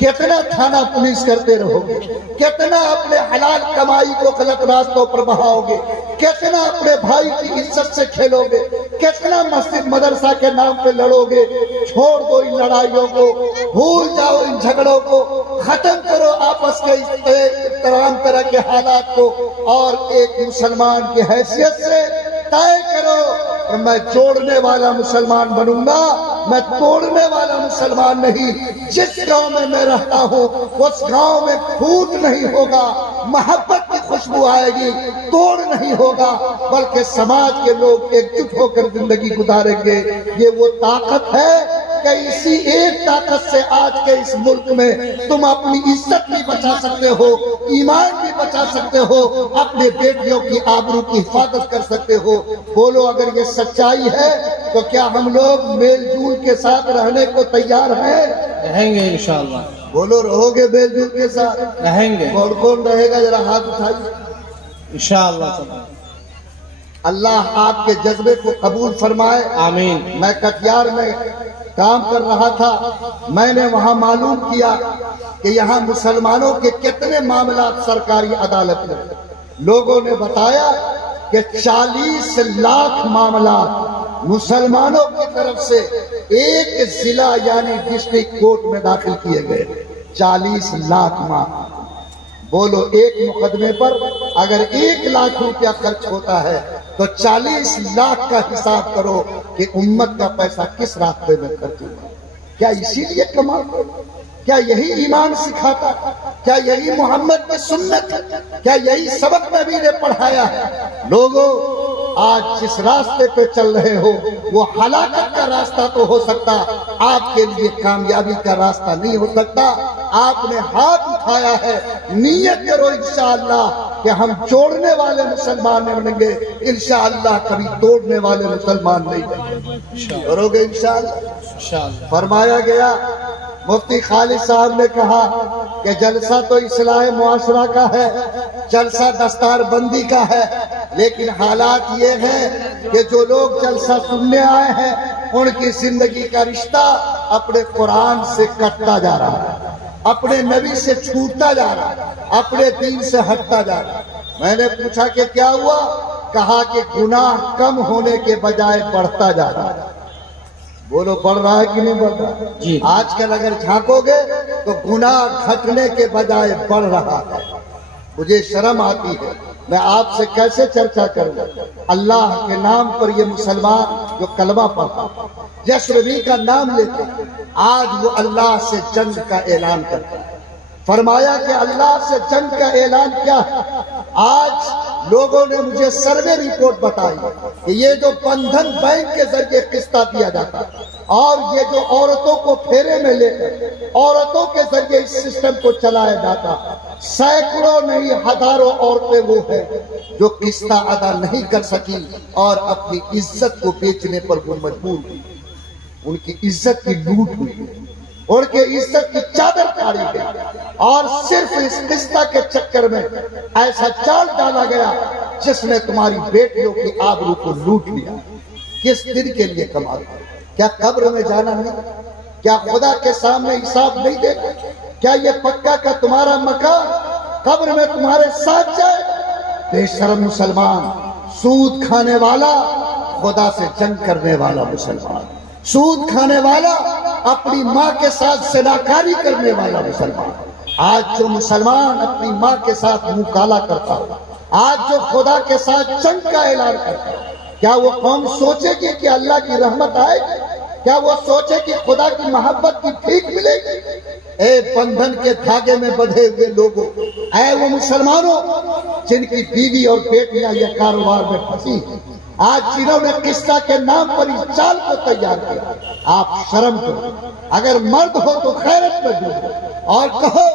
کتنا تھانہ پولیس کرتے رہو گے، کتنا اپنے حلال کمائی کو غلط راستوں پر بہاؤ گے، کتنا اپنے بھائی کی عزت سے کھیلو گے، کتنا مسجد مدرسہ کے نام پہ لڑو گے۔ چھوڑ دو ان لڑائیوں کو، بھول جاؤ ان جھگڑوں کو، ختم کرو آپس کے تمام طرح کے حالات کو، اور ایک مسلمان کی حیثیت سے طے کرو کہ میں جوڑنے والا مسلمان بنوں گا، میں توڑنے والا مسلمان نہیں۔ جس گاؤں میں رہتا ہوں اس گاؤں میں پھوٹ نہیں ہوگا، محبت کی خوشبو آئے گی، توڑ نہیں ہوگا، بلکہ سماج کے لوگ ایک جٹ ہو کر زندگی گزاریں گے۔ یہ وہ طاقت ہے کہ اسی ایک طاقت سے آج کے اس ملک میں تم اپنی عزت بھی بچا سکتے ہو، ایمان بھی بچا سکتے ہو، اپنے بیٹیوں کی آبرو کی حفاظت کر سکتے ہو۔ بولو اگر یہ سچائی ہے تو کیا ہم لوگ میل جول کے ساتھ رہنے کو تیار ہیں؟ رہیں گے انشاءاللہ۔ بولو رہو گے میل جول کے ساتھ؟ رہیں گے۔ کون کون رہے گا ذرا ہاتھ اٹھائیے۔ انشاءاللہ۔ اللہ آپ کے جذبے کو قبول فرمائے۔ آمین۔ میں کٹیار میں کام کر رہا تھا، میں نے وہاں معلوم کیا کہ یہاں مسلمانوں کے کتنے معاملات سرکاری عدالت میں۔ لوگوں نے بتایا کہ 40 لاکھ معاملات مسلمانوں کی طرف سے ایک ضلع یعنی ڈسٹرکٹ کورٹ میں داخل کیے گئے۔ 40 لاکھ معاملات۔ بولو ایک مقدمے پر اگر 1 لاکھ روپیہ خرچ ہوتا ہے تو 40 لاکھ کا حساب کرو کہ امت کا پیسہ کس راستے میں خرچ ہوا۔ کیا اسی لیے کمال؟ کیا یہی ایمان سکھاتا؟ کیا یہی محمد کی سنت؟ کیا یہی سبق نبی نے پڑھایا ہے؟ لوگوں آج جس راستے پہ چل رہے ہو وہ ہلاکت کا راستہ تو ہو سکتا، آپ کے لیے کامیابی کا راستہ نہیں ہو سکتا۔ آپ نے ہاتھ اٹھایا ہے، نیت کرو انشاءاللہ کہ ہم جوڑنے والے مسلمان بنیں گے، انشاءاللہ کبھی توڑنے والے مسلمان نہیں بنیں گے۔ کرو گے انشاءاللہ؟ فرمایا گیا، مفتی خالد صاحب نے کہا کہ جلسہ تو اصلاح معاشرہ کا ہے، جلسہ دستار بندی کا ہے، لیکن حالات یہ ہیں کہ جو لوگ جلسہ سننے آئے ہیں ان کی زندگی کا رشتہ اپنے قرآن سے کٹتا جا رہا ہے، اپنے نبی سے چھوٹتا جا رہا ہے، اپنے دین سے ہٹتا جا رہا ہے۔ میں نے پوچھا کہ کیا ہوا؟ کہا کہ گناہ کم ہونے کے بجائے بڑھتا جا رہا ہے۔ بولو بڑھ رہا ہے کہ نہیں بڑھ رہا ہے؟ جی۔ آج کل اگر جھانکو گے تو گناہ گھٹنے کے بجائے بڑھ رہا ہے۔ مجھے شرم آتی ہے، میں آپ سے کیسے چرچا کروں؟ اللہ کے نام پر یہ مسلمان جو کلمہ پڑھتا یس نبی کا نام لیتے آج وہ اللہ سے جنگ کا اعلان کرتا ہے۔ فرمایا کہ اللہ سے جنگ کا اعلان کیا ہے؟ آج لوگوں نے مجھے سروے ریپورٹ بتائی کہ یہ جو بندھن بینک کے ذریعے قسطہ دیا جاتا ہے اور یہ جو عورتوں کو پھیرے میں لے کر عورتوں کے ذریعے اس سسٹم کو چلایا جاتا، سینکڑوں نہیں ہزاروں عورتیں وہ ہیں جو قسطہ ادا نہیں کر سکی اور اپنی عزت کو بیچنے پر وہ مجبور ہوئی، ان کی عزت کی لوٹ ہوئی، ان کے عزت کی چادر پھاڑی گئی، اور صرف اس قسطہ کے چکر میں ایسا چال ڈالا گیا جس نے تمہاری بیٹیوں کی آبرو کو لوٹ لیا۔ کس دن کے لیے کماتے؟ کیا قبر میں جانا نہیں؟ کیا خدا کے سامنے حساب نہیں دے گا؟ کیا یہ پکا کا تمہارا مکان قبر میں تمہارے ساتھ جائے؟ بے شرم مسلمان، سود کھانے والا، خدا سے جنگ کرنے والا مسلمان، سود کھانے والا، اپنی ماں کے ساتھ زناکاری کرنے والا مسلمان۔ آج جو مسلمان اپنی ماں کے ساتھ منہ کالا کرتا ہے، آج جو خدا کے ساتھ جنگ کا اعلان کرتا ہے، کیا وہ قوم سوچے گی کہ اللہ کی رحمت آئے گی؟ کیا وہ سوچے کہ خدا کی محبت کی بھیک ملے گی؟ اے بندھن کے دھاگے میں بندھے ہوئے لوگوں، اے وہ مسلمانوں جن کی بیوی اور بیٹیاں یہ کاروبار میں پھنسی ہیں، آج جنہوں نے قسطہ کے نام پر اس چال کو تیار کیا، آپ شرم کرو۔ اگر مرد ہو تو خیرت میں ڈوبو اور کہو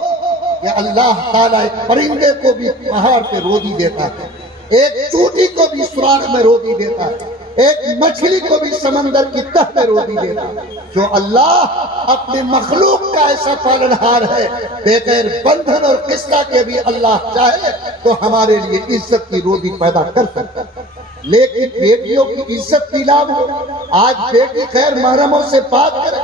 کہ اللہ تعالیٰ ایک پرندے کو بھی پہاڑ پہ روزی دیتا ہے، ایک چوٹی کو بھی سوراخ میں روزی دیتا ہے، ایک مچھلی کو بھی سمندر کی تہ میں روزی دیتا ہے۔ جو اللہ اپنے مخلوق کا ایسا پالنہار ہے، بغیر بندھن اور قسطہ کے بھی اللہ چاہے تو ہمارے لیے عزت کی روزی پیدا کر سکتا ہے۔ لیکن بیٹیوں کی عزت نیلام ہو، آج بیٹی خیر محرموں سے بات کرے،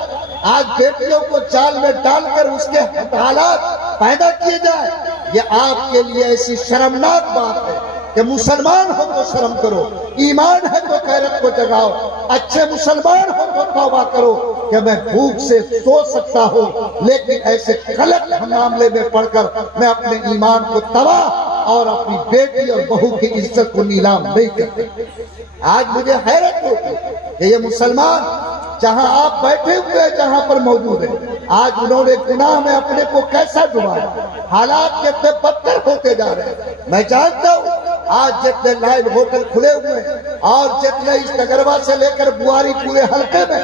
آج بیٹیوں کو جال میں ڈال کر اس کے حالات پیدا کیے جائے، یہ آپ کے لیے ایسی شرمناک بات ہے کہ مسلمان ہو تو شرم کرو، ایمان ہے تو غیرت کو جگاؤ، اچھے مسلمان ہو تو توبہ کرو کہ میں بھوک سے سو سکتا ہوں، لیکن ایسے غلط معاملے میں پڑھ کر میں اپنے ایمان کو تباہ اور اپنی بیٹی اور بہو کی عزت کو نیلام نہیں کرتے۔ آج مجھے حیرت ہوتی کہ یہ مسلمان جہاں آپ بیٹھے ہوئے جہاں پر موجود ہیں، آج انہوں نے گناہ میں اپنے کو کیسا ڈبایا، حالات کتنے بدتر ہوتے جا رہے ہیں۔ میں جانتا ہوں آج جتنے لائن ہوٹل کھلے ہوئے ہیں اور جتنے اس نگروا سے لے کر بواری پورے حلقے میں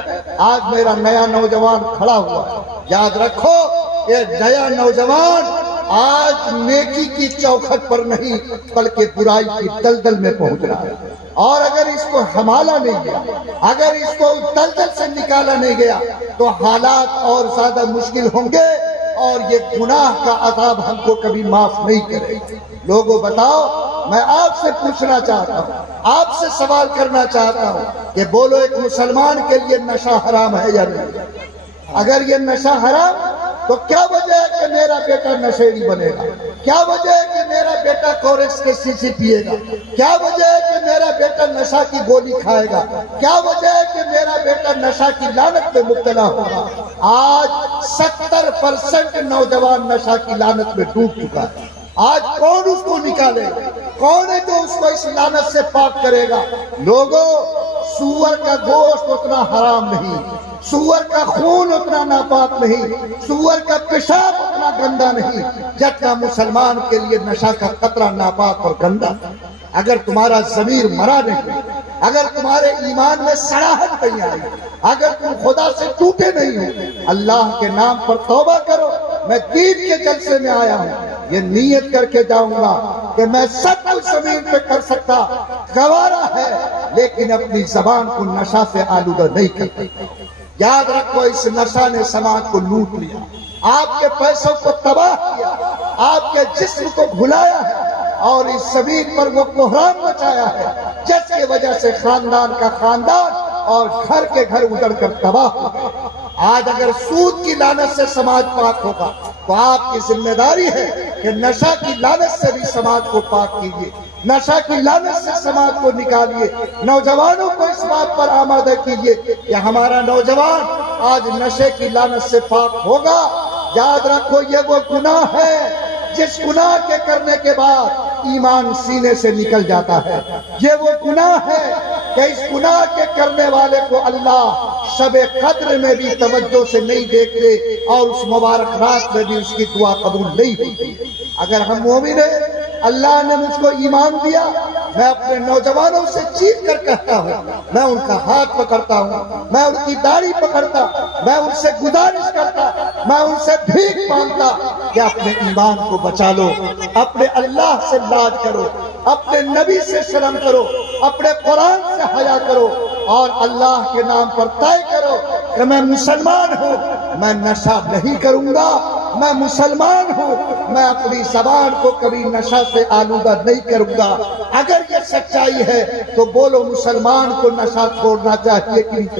آج میرا نیا نوجوان کھڑا ہوا ہے، یاد رکھو یہ نیا نوجوان آج نیکی کی چوکھٹ پر نہیں بلکہ برائی کی دلدل میں پہنچ رہا ہے، اور اگر اس کو سنبھالا نہیں گیا، اگر اس کو دلدل سے نکالا نہیں گیا تو حالات اور زیادہ مشکل ہوں گے اور یہ گناہ کا عذاب ہم کو کبھی معاف نہیں کرے۔ لوگوں بتاؤ، میں آپ سے پوچھنا چاہتا ہوں، آپ سے سوال کرنا چاہتا ہوں کہ بولو ایک مسلمان کے لیے نشہ حرام ہے یا نہیں؟ اگر یہ نشہ حرام تو کیا وجہ ہے کہ میرا بیٹا نشیڑی بنے گا؟ کیا وجہ ہے کہ میرا بیٹا کورکس کے شیشے پیے گا؟ کیا وجہ ہے کہ میرا بیٹا نشہ کی گولی کھائے گا؟ کیا وجہ ہے کہ میرا بیٹا نشہ کی لعنت میں مبتلا ہوگا؟ آج 70% نوجوان نشہ کی لعنت میں ڈوب چکا ہے۔ آج کون اس کو نکالے گا؟ کون ہے جو اس کو اس لعنت سے پاک کرے گا؟ لوگوں، سور کا گوشت اتنا حرام نہیں، سور کا خون اتنا ناپاک نہیں، سور کا پیشاب اتنا گندا نہیں جتنا مسلمان کے لیے نشہ کا قطرہ ناپاک اور گندا۔ اگر تمہارا ضمیر مرا نہیں، اگر تمہارے ایمان میں سڑاہٹ نہیں آئی، اگر تم خدا سے ٹوٹے نہیں ہو، اللہ کے نام پر توبہ کرو۔ میں دین کے جلسے میں آیا ہوں، یہ نیت کر کے جاؤں گا کہ میں سب کچھ زمین پہ کر سکتا، گوارا ہے، لیکن اپنی زبان کو نشہ سے آلودہ نہیں کرتا۔ یاد رکھو، اس نشہ نے سماج کو لوٹ لیا، آپ کے پیسوں کو تباہ کیا، آپ کے جسم کو بھلایا ہے اور اس زمین پر وہ بحران مچایا ہے جس کی وجہ سے خاندان کا خاندان اور گھر کے گھر اجڑ کر تباہ ہو گئے۔ آج اگر سود کی لعنت سے سماج پاک ہوگا تو آپ کی ذمہ داری ہے کہ نشہ کی لعنت سے بھی سماج کو پاک کیجیے، نشہ کی لعنت سے سماج کو نکالیے، نوجوانوں کو اس بات پر آمادہ کیجیے کہ ہمارا نوجوان آج نشے کی لعنت سے پاک ہوگا۔ یاد رکھو، یہ وہ گناہ ہے جس گناہ کے کرنے کے بعد ایمان سینے سے نکل جاتا ہے، یہ وہ گناہ ہے کہ اس گناہ کے کرنے والے کو اللہ شب قدر میں بھی توجہ سے نہیں دیکھتے اور اس مبارک رات میں بھی اس کی دعا قبول نہیں ہوتی۔ اگر ہم مومن ہیں، اللہ نے مجھ کو ایمان دیا، میں اپنے نوجوانوں سے چیخ کر کہتا ہوں، میں ان کا ہاتھ پکڑتا ہوں، میں ان کی داڑھی پکڑتا، میں ان سے گزارش کرتا، میں ان سے بھیک مانگتا کہ اپنے ایمان کو بچا لو، اپنے اللہ سے لاج کرو، اپنے نبی سے شرم کرو، اپنے قرآن سے حیا کرو اور اللہ کے نام پر طے کرو کہ میں مسلمان ہوں، میں نشہ نہیں کروں گا، میں مسلمان ہوں، میں اپنی زبان کو کبھی نشہ سے آلودہ نہیں کروں گا۔ اگر یہ سچائی ہے تو بولو، مسلمان کو نشہ چھوڑنا چاہیے کہ نہیں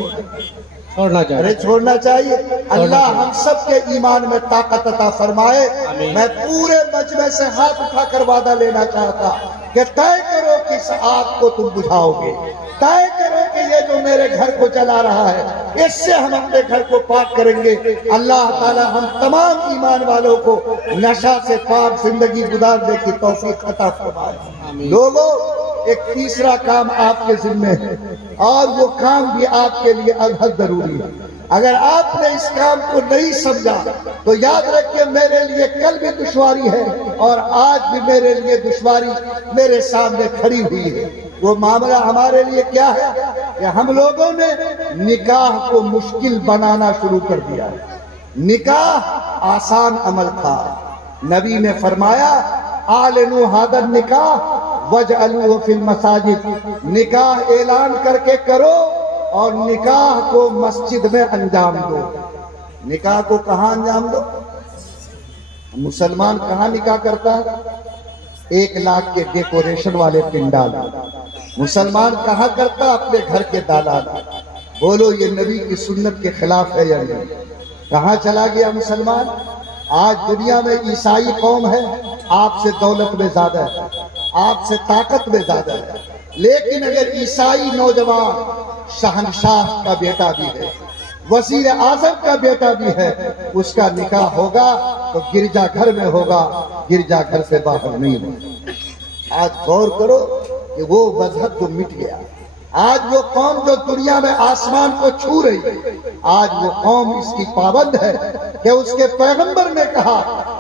چھوڑنا چاہیے؟ ارے چھوڑنا چاہیے۔ اللہ ہم سب کے ایمان میں طاقت عطا فرمائے۔ میں پورے مجمع سے ہاتھ اٹھا کر وعدہ لینا چاہتا کہ طے کرو کہ اس آگ کو تم بجھاؤ گے، طے کرو کہ یہ جو میرے گھر کو جلا رہا ہے اس سے ہم اپنے گھر کو پاک کریں گے۔ اللہ تعالی ہم تمام ایمان والوں کو نشہ سے پاک زندگی گزارنے کی توفیق عطا فرمائے۔ لوگوں، ایک تیسرا کام آپ کے ذمہ ہے اور وہ کام بھی آپ کے لیے ازحد ضروری ہے۔ اگر آپ نے اس کام کو نہیں سمجھا تو یاد رکھیں، میرے لیے کل بھی دشواری ہے اور آج بھی میرے لیے دشواری میرے سامنے کھڑی ہوئی ہے۔ وہ معاملہ ہمارے لیے کیا ہے کہ ہم لوگوں نے نکاح کو مشکل بنانا شروع کر دیا ہے۔ نکاح آسان عمل تھا، نبی نے فرمایا اعلنوا ھذا النکاح وجعلوہ فی المساجد، نکاح اعلان کر کے کرو اور نکاح کو مسجد میں انجام دو۔ نکاح کو کہاں انجام دو؟ مسلمان کہاں نکاح کرتا ہے؟ 1 لاکھ کے ڈیکوریشن والے پنڈال۔ مسلمان کہاں کرتا؟ اپنے گھر کے دالان۔ بولو یہ نبی کی سنت کے خلاف ہے یا نہیں؟ کہاں چلا گیا مسلمان؟ آج دنیا میں عیسائی قوم ہے، آپ سے دولت میں زیادہ ہے، آپ سے طاقت میں زیادہ ہے، لیکن اگر عیسائی نوجوان شہنشاہ کا بیٹا بھی ہے، وزیر اعظم کا بیٹا بھی ہے، اس کا نکاح ہوگا تو گرجا گھر میں ہوگا، گرجا گھر سے باہر نہیں ہوگا۔ آج غور کرو کہ وہ مذہب جو مٹ گیا، آج وہ قوم جو دنیا میں آسمان کو چھو رہی ہے، آج وہ قوم اس کی پابند ہے کہ اس کے پیغمبر نے کہا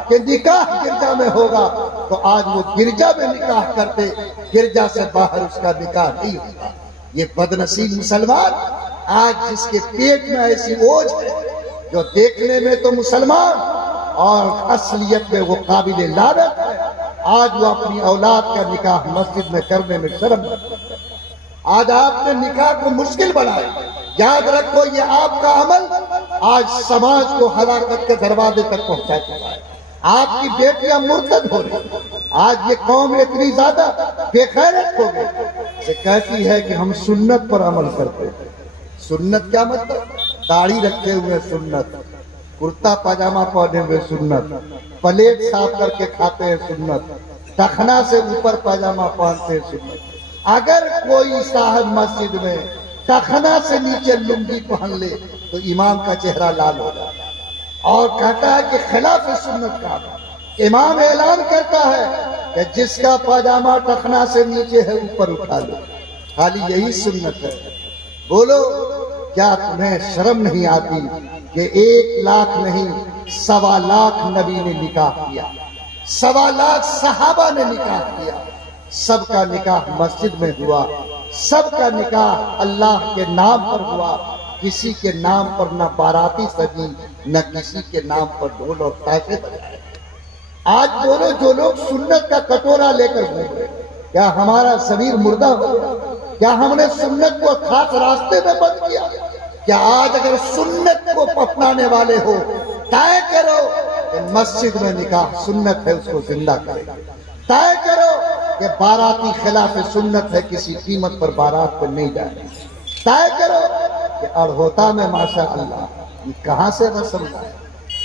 کہ نکاح گرجا میں ہوگا، تو آج وہ گرجا میں نکاح کرتے، گرجا سے باہر اس کا نکاح نہیں ہوتا۔ یہ بدنصیب مسلمان آج جس کے پیٹ میں ایسی اوجھ ہے، جو دیکھنے میں تو مسلمان اور اصلیت میں وہ قابل لعنت ہے، آج وہ اپنی اولاد کا نکاح مسجد میں کرنے میں شرم کرتا ہے۔ آج آپ نے نکاح کو مشکل بنایا۔ یاد رکھو یہ آپ کا عمل آج سماج کو ہلاکت کے دروازے تک پہنچا چکا ہے۔ آپ کی بیٹیاں مرتد ہو رہی، آج یہ قوم اتنی زیادہ بے غیرت ہو گئی کہ کہتی ہے کہ ہم سنت پر عمل کرتے ہیں۔ سنت کیا مطلب؟ داڑھی رکھے ہوئے سنت، کرتا پاجامہ پہنے ہوئے سنت، پلیٹ صاف کر کے کھاتے ہیں سنت، ٹخنا سے اوپر پاجامہ پہنتے ہیں سنت۔ اگر کوئی صاحب مسجد میں ٹخنا سے نیچے لنگی پہن لے تو امام کا چہرہ لال ہو جاتا ہے اور کہتا ہے کہ خلاف سنت کا۔ امام اعلان کرتا ہے کہ جس کا پاجامہ ٹخنا سے نیچے ہے اوپر اٹھا لو، خالی یہی سنت ہے۔ بولو کیا تمہیں شرم نہیں آتی کہ 1 لاکھ نہیں 1.25 لاکھ نبی نے نکاح کیا، 1.25 لاکھ صحابہ نے نکاح کیا، سب کا نکاح مسجد میں ہوا، سب کا نکاح اللہ کے نام پر ہوا، کسی کے نام پر نہ باراتی سجی، نہ کسی کے نام پر ڈھول اور تاشے بجائے۔ آج بولو جو لوگ سنت کا کٹورا لے کر گھوم رہے، کیا ہمارا ضمیر مردہ ہو گیا؟ کیا ہم نے سنت کو خاص راستے میں بند کیا؟ کیا آج اگر سنت کو اپنانے والے ہو طے کرو کہ مسجد میں نکاح سنت ہے، اس کو زندہ کرے، طے کرو کہ باراتی خلاف سنت ہے، کسی قیمت پر بارات پر نہیں جائے، طے کرو کہ اڑہوتا میں ماشاء اللہ یہ کہاں سے رسم ہے۔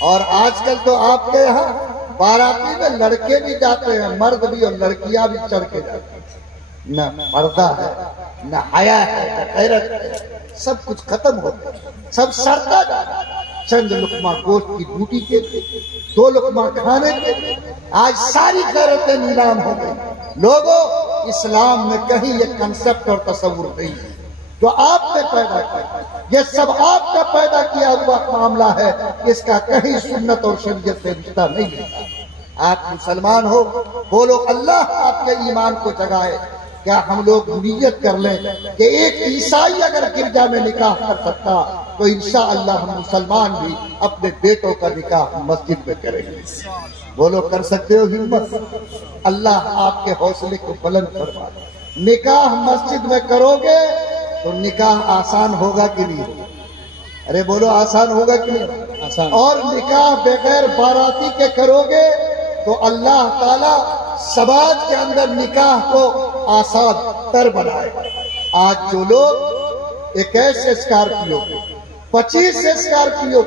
اور آج کل تو آپ کے یہاں باراتی میں لڑکے بھی جاتے ہیں، مرد بھی اور لڑکیاں بھی چڑھ کے جاتے ہیں، نہ پردہ ہے، نہ حیا ہے، نہ غیرت ہے، سب کچھ ختم ہو گیا، سب سڑتا جا رہا ہے۔ چند لقمہ گوشت کی ڈیوٹی کے لیے، 2 لقمہ کھانے کے لیے آج ساری غیرتیں نیلام ہو گئی۔ لوگوں، اسلام میں کہیں یہ کنسپٹ اور تصور نہیں ہے جو آپ نے پیدا کیا، یہ سب آپ کا پیدا کیا ہوا معاملہ ہے، اس کا کہیں سنت اور شریعت سے رشتہ نہیں ہے۔ آپ مسلمان ہو، بولو اللہ آپ کے ایمان کو جگائے۔ کیا ہم لوگ نیت کر لیں کہ ایک عیسائی اگر گرجا میں نکاح کر سکتا تو انشاءاللہ ہم مسلمان بھی اپنے بیٹوں کا نکاح مسجد میں کریں گے؟ بولو کر سکتے ہو ہمت؟ اللہ آپ کے حوصلے کو بلند فرمائے۔ نکاح مسجد میں کرو گے تو نکاح آسان ہوگا کہ نہیں ہوگا؟ ارے بولو آسان ہوگا کہ نہیں آسان؟ اور نکاح بغیر باراتی کے کرو گے تو اللہ تعالیٰ سماج کے اندر نکاح کو آسان تر بنائے۔ آج جو لوگ 21 اسکارپیو 25 اسکارپیو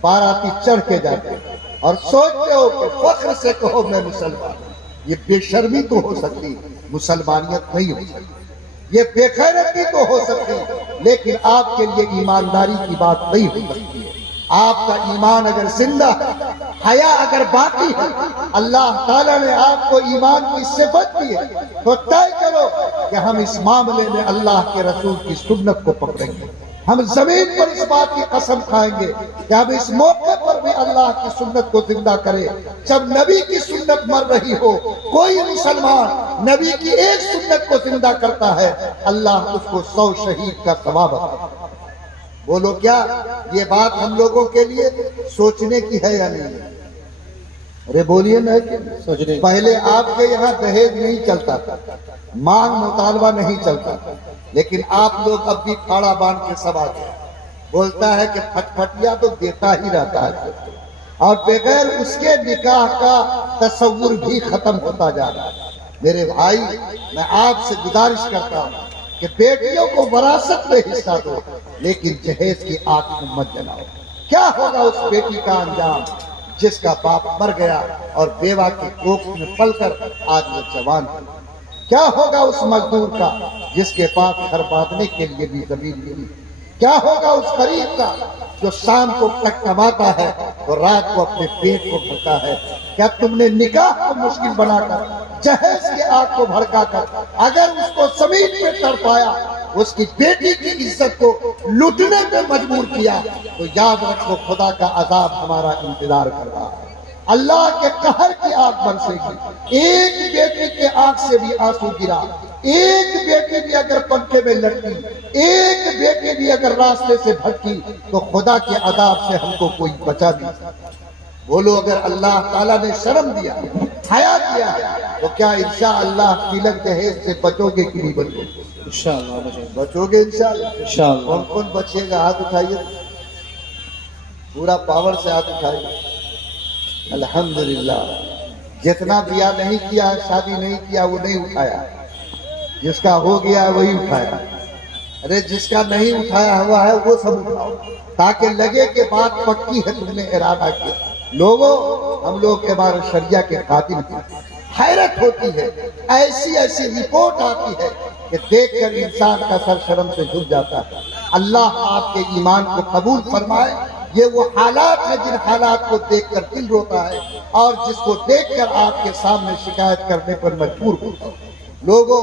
باراتی چڑھ کے جاتے ہیں اور سوچتے ہو کہ فخر سے کہو میں مسلمان ہوں، یہ بے شرمی تو ہو سکتی، مسلمانیت نہیں ہو سکتی، یہ بے غیرتی تو ہو سکتی، لیکن آپ کے لیے ایمانداری کی بات نہیں ہو سکتی ہے۔ آپ کا ایمان اگر زندہ ہے، حیا اگر باقی ہے، اللہ تعالیٰ نے آپ کو ایمان کی صفت دی ہے، تو طے کرو کہ ہم اس معاملے میں اللہ کے رسول کی سنت کو پکڑیں گے۔ ہم زمین پر اس بات کی قسم کھائیں گے کہ ہم اس موقع پر بھی اللہ کی سنت کو زندہ کریں۔ جب نبی کی سنت مر رہی ہو، کوئی مسلمان نبی کی ایک سنت کو زندہ کرتا ہے، اللہ اس کو 100 شہید کا ثواب عطا۔ بولو کیا یہ بات ہم لوگوں کے لیے سوچنے کی ہے یا نہیں؟ ارے بولیے نا کہ سوچنے۔ پہلے آپ کے یہاں دہیج نہیں چلتا تھا، مانگ مطالبہ نہیں چلتا تھا، لیکن آپ لوگ اب بھی پھاڑا باندھ کے سب آتے ہیں۔ بولتا ہے کہ پھٹ پھٹیا تو دیتا ہی رہتا ہے، اور بغیر اس کے نکاح کا تصور بھی ختم ہوتا جا رہا ہے۔ میرے بھائی، میں آپ سے گزارش کرتا ہوں کہ بیٹیوں کو وراثت میں حصہ دو لیکن جہیز کی آگ میں مت جلاؤ۔ کیا ہوگا اس بیٹی کا انجام جس کا باپ مر گیا اور بیوہ کی کوکھ میں پل کر آج وہ جوان ہے؟ کیا ہوگا اس مزدور کا جس کے پاس گھر باندھنے کے لیے بھی زمین ملی؟ کیا ہوگا اس غریب کا جو شام کو تک کماتا ہے اور رات کو اپنے پیٹ کو بھرتا ہے؟ کیا تم نے نکاح کو مشکل بنا کر جہیز کی آگ کو بھڑکا کر اگر اس کو زمین پہ تڑپایا، اس کی بیٹی کی عزت کو لوٹنے پہ مجبور کیا، تو یاد رکھو خدا کا عذاب ہمارا انتظار کر رہا ہے۔ اللہ کے قہر کی آگ برسے گی۔ ایک بیٹی کے آنکھ سے بھی آنسو گرا، ایک بیٹی بھی اگر پنکھے میں لٹکی، ایک بیٹی بھی اگر راستے سے بھٹکی، تو خدا کے عذاب سے ہم کو کوئی بچا نہیں سکتا۔ بولو اگر اللہ تعالیٰ نے شرم دیا، حیا کیا ہے، تو کیا انشاءاللہ تلک جہیز سے بچو گے کہ نہیں بچو گے؟ انشاءاللہ بچو گے انشاءاللہ؟ انشاءاللہ۔ کون کون بچے گا؟ ہاتھ اٹھائیے، پورا پاور سے ہاتھ اٹھائیے۔ الحمدللہ۔ جتنا بیاہ نہیں کیا، شادی نہیں کیا، وہ نہیں اٹھایا، جس کا ہو گیا وہی اٹھایا۔ ارے جس کا نہیں اٹھایا ہوا ہے وہ سب اٹھاؤ تاکہ لگے کہ بات پکی ہے، تم نے ارادہ کیا۔ لوگوں، ہم لوگ ہمارے شریعہ کے قاتل ہیں۔ حیرت ہوتی ہے، ایسی ایسی رپورٹ آتی ہے کہ دیکھ کر انسان کا سر شرم سے جھک جاتا ہے۔ اللہ آپ کے ایمان کو قبول فرمائے۔ یہ وہ حالات ہیں جن حالات کو دیکھ کر دل روتا ہے اور جس کو دیکھ کر آپ کے سامنے شکایت کرنے پر مجبور ہوتا ہے۔ لوگوں،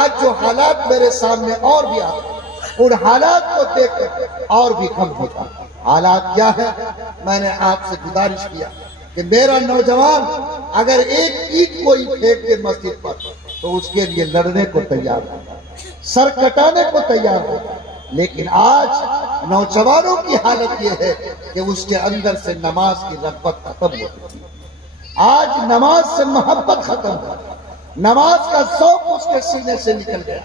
آج جو حالات میرے سامنے اور بھی آتے ہیں، ان حالات کو دیکھ کر اور بھی غم ہوتا ہے۔ حالات کیا ہے؟ میں نے آپ سے گزارش کیا کہ میرا نوجوان اگر ایک اینٹ کوئی پھینک دے مسجد پر تو اس کے لیے لڑنے کو تیار ہے، سر کٹانے کو تیار ہے۔ لیکن آج نوجوانوں کی حالت یہ ہے کہ اس کے اندر سے نماز کی رغبت ختم ہو چکی ہے۔ آج نماز سے محبت ختم ہو، نماز کا ذوق اس کے سینے سے نکل گیا۔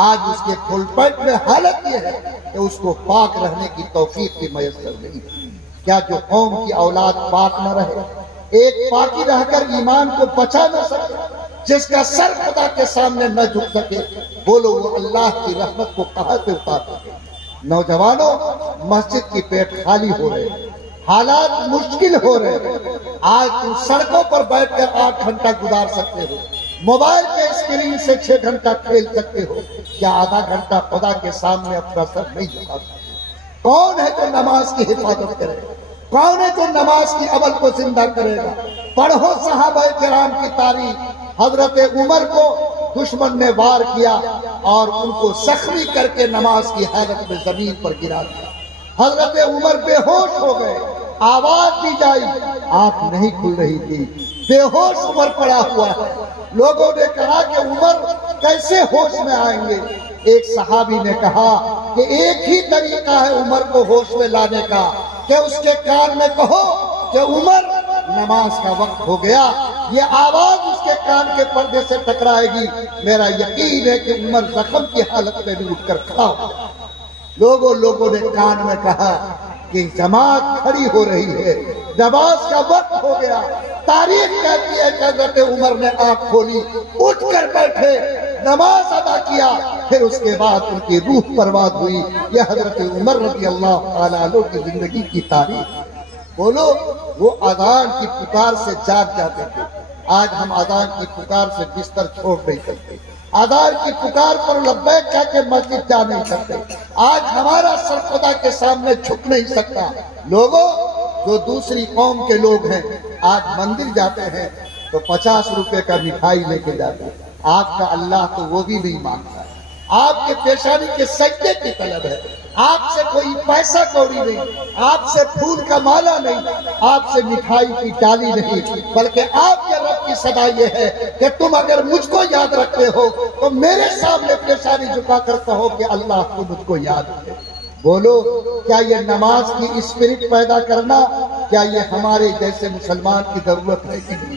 آج اس کے فل پیٹ میں حالت یہ ہے کہ اس کو پاک رہنے کی توفیق کی میسر نہیں۔ کیا جو قوم کی اولاد پاک نہ رہے، ایک پاکی رہ کر ایمان کو بچا نہ سکے، جس کا سر خدا کے سامنے نہ جھک سکے، بولو وہ اللہ کی رحمت کو کہاں سے اتار سکے؟ نوجوانوں، مسجد کی پیٹ خالی ہو رہے ہیں، حالات مشکل ہو رہے ہیں۔ آج تم سڑکوں پر بیٹھ کر 8 گھنٹہ گزار سکتے ہو، موبائل کے اسکرین سے 6 گھنٹہ کھیل سکتے ہو، کیا آدھا گھنٹہ خدا کے سامنے اپنا سر نہیں جھکا سکتے؟ کون ہے جو نماز کی حفاظت کرے گا؟ کون ہے جو نماز کی عمل کو زندہ کرے گا؟ پڑھو صحابہ کرام کی تاریخ۔ حضرت عمر کو دشمن نے وار کیا اور ان کو زخمی کر کے نماز کی حالت میں زمین پر گرا دیا۔ حضرت عمر بے ہوش ہو گئے، آواز دی جائی، آنکھ نہیں کھل رہی تھی، بے ہوش عمر پڑا ہوا ہے۔ لوگوں نے کہا کہ عمر کیسے ہوش میں آئیں گے؟ ایک صحابی نے کہا کہ ایک ہی طریقہ ہے عمر کو ہوش میں لانے کا، کہ اس کے کان میں کہو کہ عمر نماز کا وقت ہو گیا۔ یہ آواز اس کے کان کے پردے سے ٹکرائے گی، میرا یقین ہے کہ عمر زخم کی حالت میں بھی اٹھ کر کھڑا ہو گیا۔ لوگوں نے کان میں کہا کہ جماعت کھڑی ہو رہی ہے، نماز کا وقت ہو گیا۔ تاریخ کہتی ہے کہ حضرت عمر نے آنکھ کھولی، اٹھ کر بیٹھے، نماز ادا کیا، پھر اس کے بعد ان کی روح پرواز ہوئی۔ یہ حضرت عمر رضی اللہ تعالیٰ عنہ کی زندگی کی تاریخ۔ بولو، وہ اذان کی پکار سے جاگ جاتے تھے، آج ہم اذان کی پکار سے بستر چھوڑ نہیں سکتے، اذان کی پکار پر لبیک کہہ کے مسجد جا نہیں سکتے، آج ہمارا سر خدا کے سامنے جھک نہیں سکتا۔ لوگوں، جو دوسری قوم کے لوگ ہیں، آج مندر جاتے ہیں تو 50 روپے کا مٹھائی لے کے جاتے ہیں۔ آپ کا اللہ تو وہ بھی نہیں مانگتا ہے، آپ کے پیشانی کے سجدے کی طلب ہے۔ آپ سے کوئی پیسہ کوڑی نہیں، آپ سے پھول کا مالا نہیں، آپ سے مٹھائی کی ڈالی نہیں، بلکہ آپ کے رب کی صدا یہ ہے کہ تم اگر مجھ کو یاد رکھتے ہو تو میرے سامنے پیشانی جھکا کر کہو کہ اللہ تو مجھ کو یاد ہے۔ بولو، کیا یہ نماز کی اسپرٹ پیدا کرنا، کیا یہ ہمارے جیسے مسلمان کی ضرورت ہے کہ نہیں؟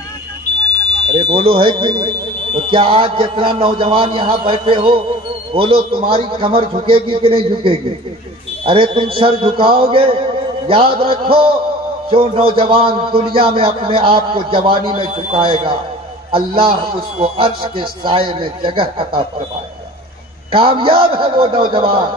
ارے بولو، ہے کہ نہیں؟ تو کیا آج جتنا نوجوان یہاں بیٹھے ہو، بولو تمہاری کمر جھکے گی کہ نہیں جھکے گی؟ ارے تم سر جھکاؤ گے؟ یاد رکھو، جو نوجوان دنیا میں اپنے آپ کو جوانی میں جھکائے گا، اللہ اس کو عرش کے سائے میں جگہ عطا فرمائے گا۔ کامیاب ہے وہ نوجوان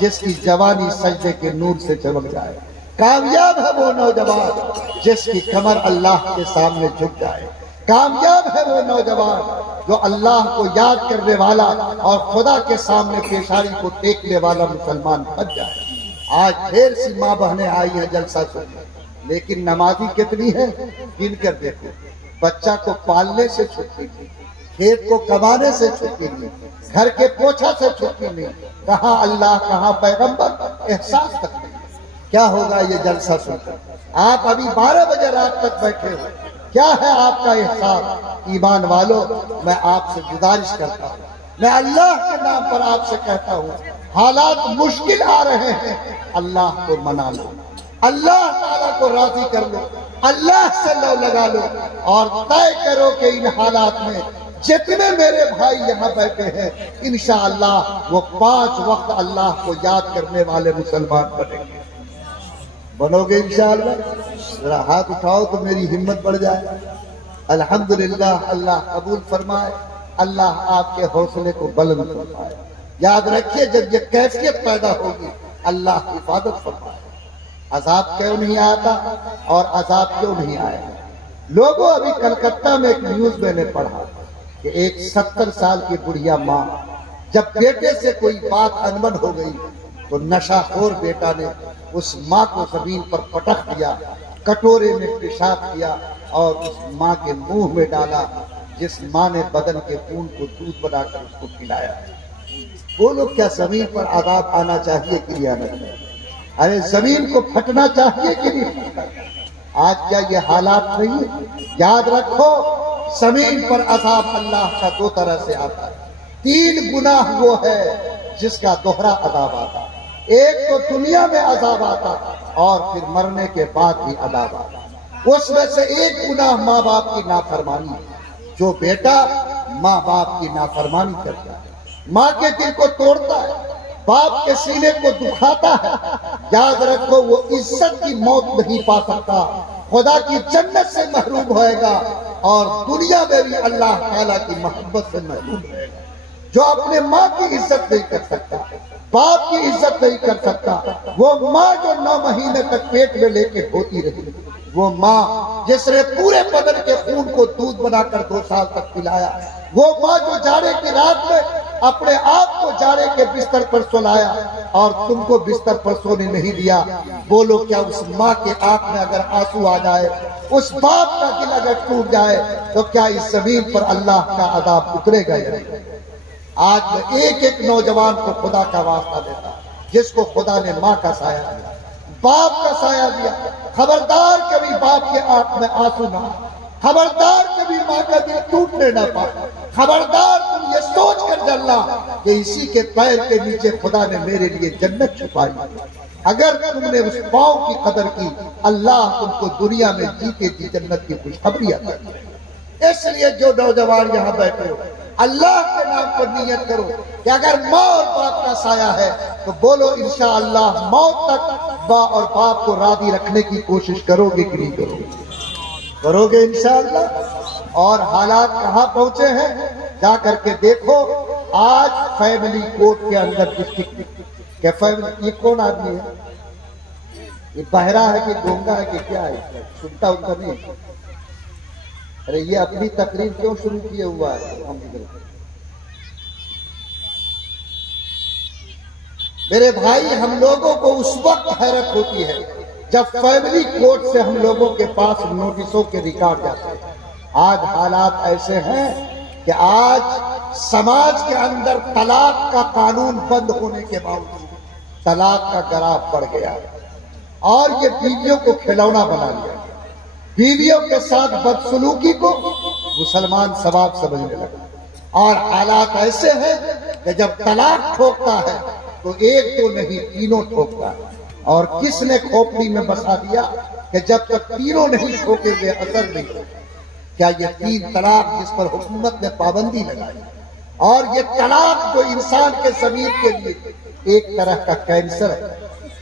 جس کی جوانی سجدے کے نور سے چمک جائے، کامیاب ہے وہ نوجوان جس کی کمر اللہ کے سامنے جھک جائے، کامیاب ہے وہ نوجوان جو اللہ کو یاد کرنے والا اور خدا کے سامنے پیشانی کو ٹیکنے والا مسلمان بن جائے۔ آج ڈھیر سی ماں بہنیں آئی ہیں جلسہ سننے، لیکن نمازی کتنی ہے گن کر دیکھو۔ بچہ کو پالنے سے چھٹی نہیں، کھیت کو کمانے سے چھٹی نہیں، گھر کے پوچھا سے چھٹی نہیں، کہاں اللہ کہاں پیغمبر احساس تک نہیں۔ کیا ہوگا یہ جلسہ سن کر؟ آپ ابھی 12 بجے رات تک بیٹھے ہو، کیا ہے آپ کا احساس؟ ایمان والو، میں آپ سے گزارش کرتا ہوں، میں اللہ کے نام پر آپ سے کہتا ہوں، حالات مشکل آ رہے ہیں، اللہ کو منا لو، اللہ تعالیٰ کو راضی کر لو، اللہ سے لو لگا لو، اور طے کرو کہ ان حالات میں جتنے میرے بھائی یہاں بیٹھے ہیں انشاءاللہ وہ 5 وقت اللہ کو یاد کرنے والے مسلمان بنیں گے۔ بنو گے انشاءاللہ؟ ذرا ہاتھ اٹھاؤ تو میری ہمت بڑھ جائے۔ الحمدللہ، اللہ قبول فرمائے، اللہ آپ کے حوصلے کو بلند فرمائے۔ یاد رکھیے جب یہ کیفیت پیدا ہوگی اللہ حفاظت فرمائے۔ عذاب کیوں نہیں آتا اور عذاب کیوں نہیں آیا؟ لوگوں، ابھی کلکتہ میں ایک نیوز میں نے پڑھا کہ ایک 70 سال کی بڑھیا ماں جب بیٹے سے کوئی بات انبن ہو گئی تو نشہ خور بیٹا نے اس ماں کو زمین پر پٹخ دیا، کٹورے میں پیشاب کیا اور اس ماں کے منہ میں ڈالا، جس ماں نے بدن کے خون کو دودھ بنا کر اس کو پلایا۔ بولو، کیا زمین پر عذاب آنا چاہیے کہ نہیں آنا چاہیے؟ ارے زمین کو پھٹنا چاہیے کہ نہیں پھٹنا؟ آج کیا یہ حالات نہیں ہے؟ یاد رکھو، زمین پر عذاب اللہ کا 2 طرح سے آتا ہے۔ 3 گناہ وہ ہے جس کا دوہرا عذاب آتا ہے۔ ایک تو دنیا میں عذاب آتا اور پھر مرنے کے بعد بھی عذاب آتا۔ اس میں سے ایک گناہ ماں باپ کی نافرمانی ہے۔ جو بیٹا ماں باپ کی نافرمانی کرتا ہے، ماں کے دل کو توڑتا ہے، باپ کے سینے کو دکھاتا ہے، یاد رکھو وہ عزت کی موت نہیں پا سکتا، خدا کی جنت سے محروم ہوئے گا اور دنیا میں بھی اللہ تعالیٰ کی محبت سے محروم ہوئے گا۔ جو اپنے ماں کی عزت نہیں کر سکتا، باپ کی عزت نہیں کر سکتا، وہ ماں جو 9 مہینے تک پیٹ میں لے کے ہوتی رہی، وہ ماں جس نے پورے بدن کے خون کو دودھ بنا کر 2 سال تک پلایا، وہ ماں جو جاڑے کی رات میں اپنے آپ کو جاڑے کے بستر پر سلایا اور تم کو بستر پر سونے نہیں دیا، بولو کیا اس ماں کے آنکھ میں اگر آنسو آ جائے، اس باپ کا دل اگر ٹوٹ جائے تو کیا اس زمین پر اللہ کا عذاب اترے گا یا نہیں؟ آج میں ایک نوجوان کو خدا کا واسطہ دیتا جس کو خدا نے ماں کا سایہ دیا، باپ کا سایہ دیا، خبردار کبھی باپ کے آنکھ میں آنسو نہ آئے، خبردار کبھی ماں کا دل ٹوٹنے نہ پائے، خبردار تم یہ سوچ کر چلنا کہ اسی کے پیر کے نیچے خدا نے میرے لیے جنت چھپائی۔ اگر تم نے اس پاؤں کی قدر کی، اللہ تم کو دنیا میں جیتے جی جنت کی خوشخبری عطا کرے۔ اس لیے جو نوجوان یہاں بیٹھے ہو، اللہ کے نام پر نیت کرو کہ اگر ماں اور باپ کا سایہ ہے تو بولو انشاءاللہ موت تک ماں اور باپ کو راضی رکھنے کی کوشش کرو گے کہ نہیں کرو گے؟ کرو گے انشاءاللہ۔ اور حالات کہاں پہنچے ہیں جا کر کے دیکھو۔ آج فیملی کورٹ کے اندر ڈسٹرکٹ، یہ کون آدمی ہے؟ یہ بہرا ہے کہ گونگا ہے کہ کیا ہے؟ سنتا ان کا نہیں؟ ارے یہ اپنی تقریر کیوں شروع کیے ہوا ہے؟ میرے بھائی، ہم لوگوں کو اس وقت حیرت ہوتی ہے جب فیملی کورٹ سے ہم لوگوں کے پاس نوٹسوں کے ریکارڈ جاتے ہیں۔ آج حالات ایسے ہیں کہ آج سماج کے اندر طلاق کا قانون بند ہونے کے باوجود طلاق کا گراف بڑھ گیا اور یہ بیویوں کو کھلونا بنا لیا۔ بیویوں کے ساتھ بدسلوکی کو مسلمان ثواب سمجھنے لگا، اور حالات ایسے ہیں کہ جب طلاق ٹھوکتا ہے تو ایک تو نہیں 3 ٹھوکتا ہے۔ اور کس نے کھوپڑی میں بسا دیا کہ جب تک 3 نہیں ٹھوکے ہوئے اثر نہیں ہوتا؟ کیا یہ 3 طلاق جس پر حکومت نے پابندی لگائی، اور یہ طلاق جو انسان کے ضمیر کے لیے ایک طرح کا کینسر ہے،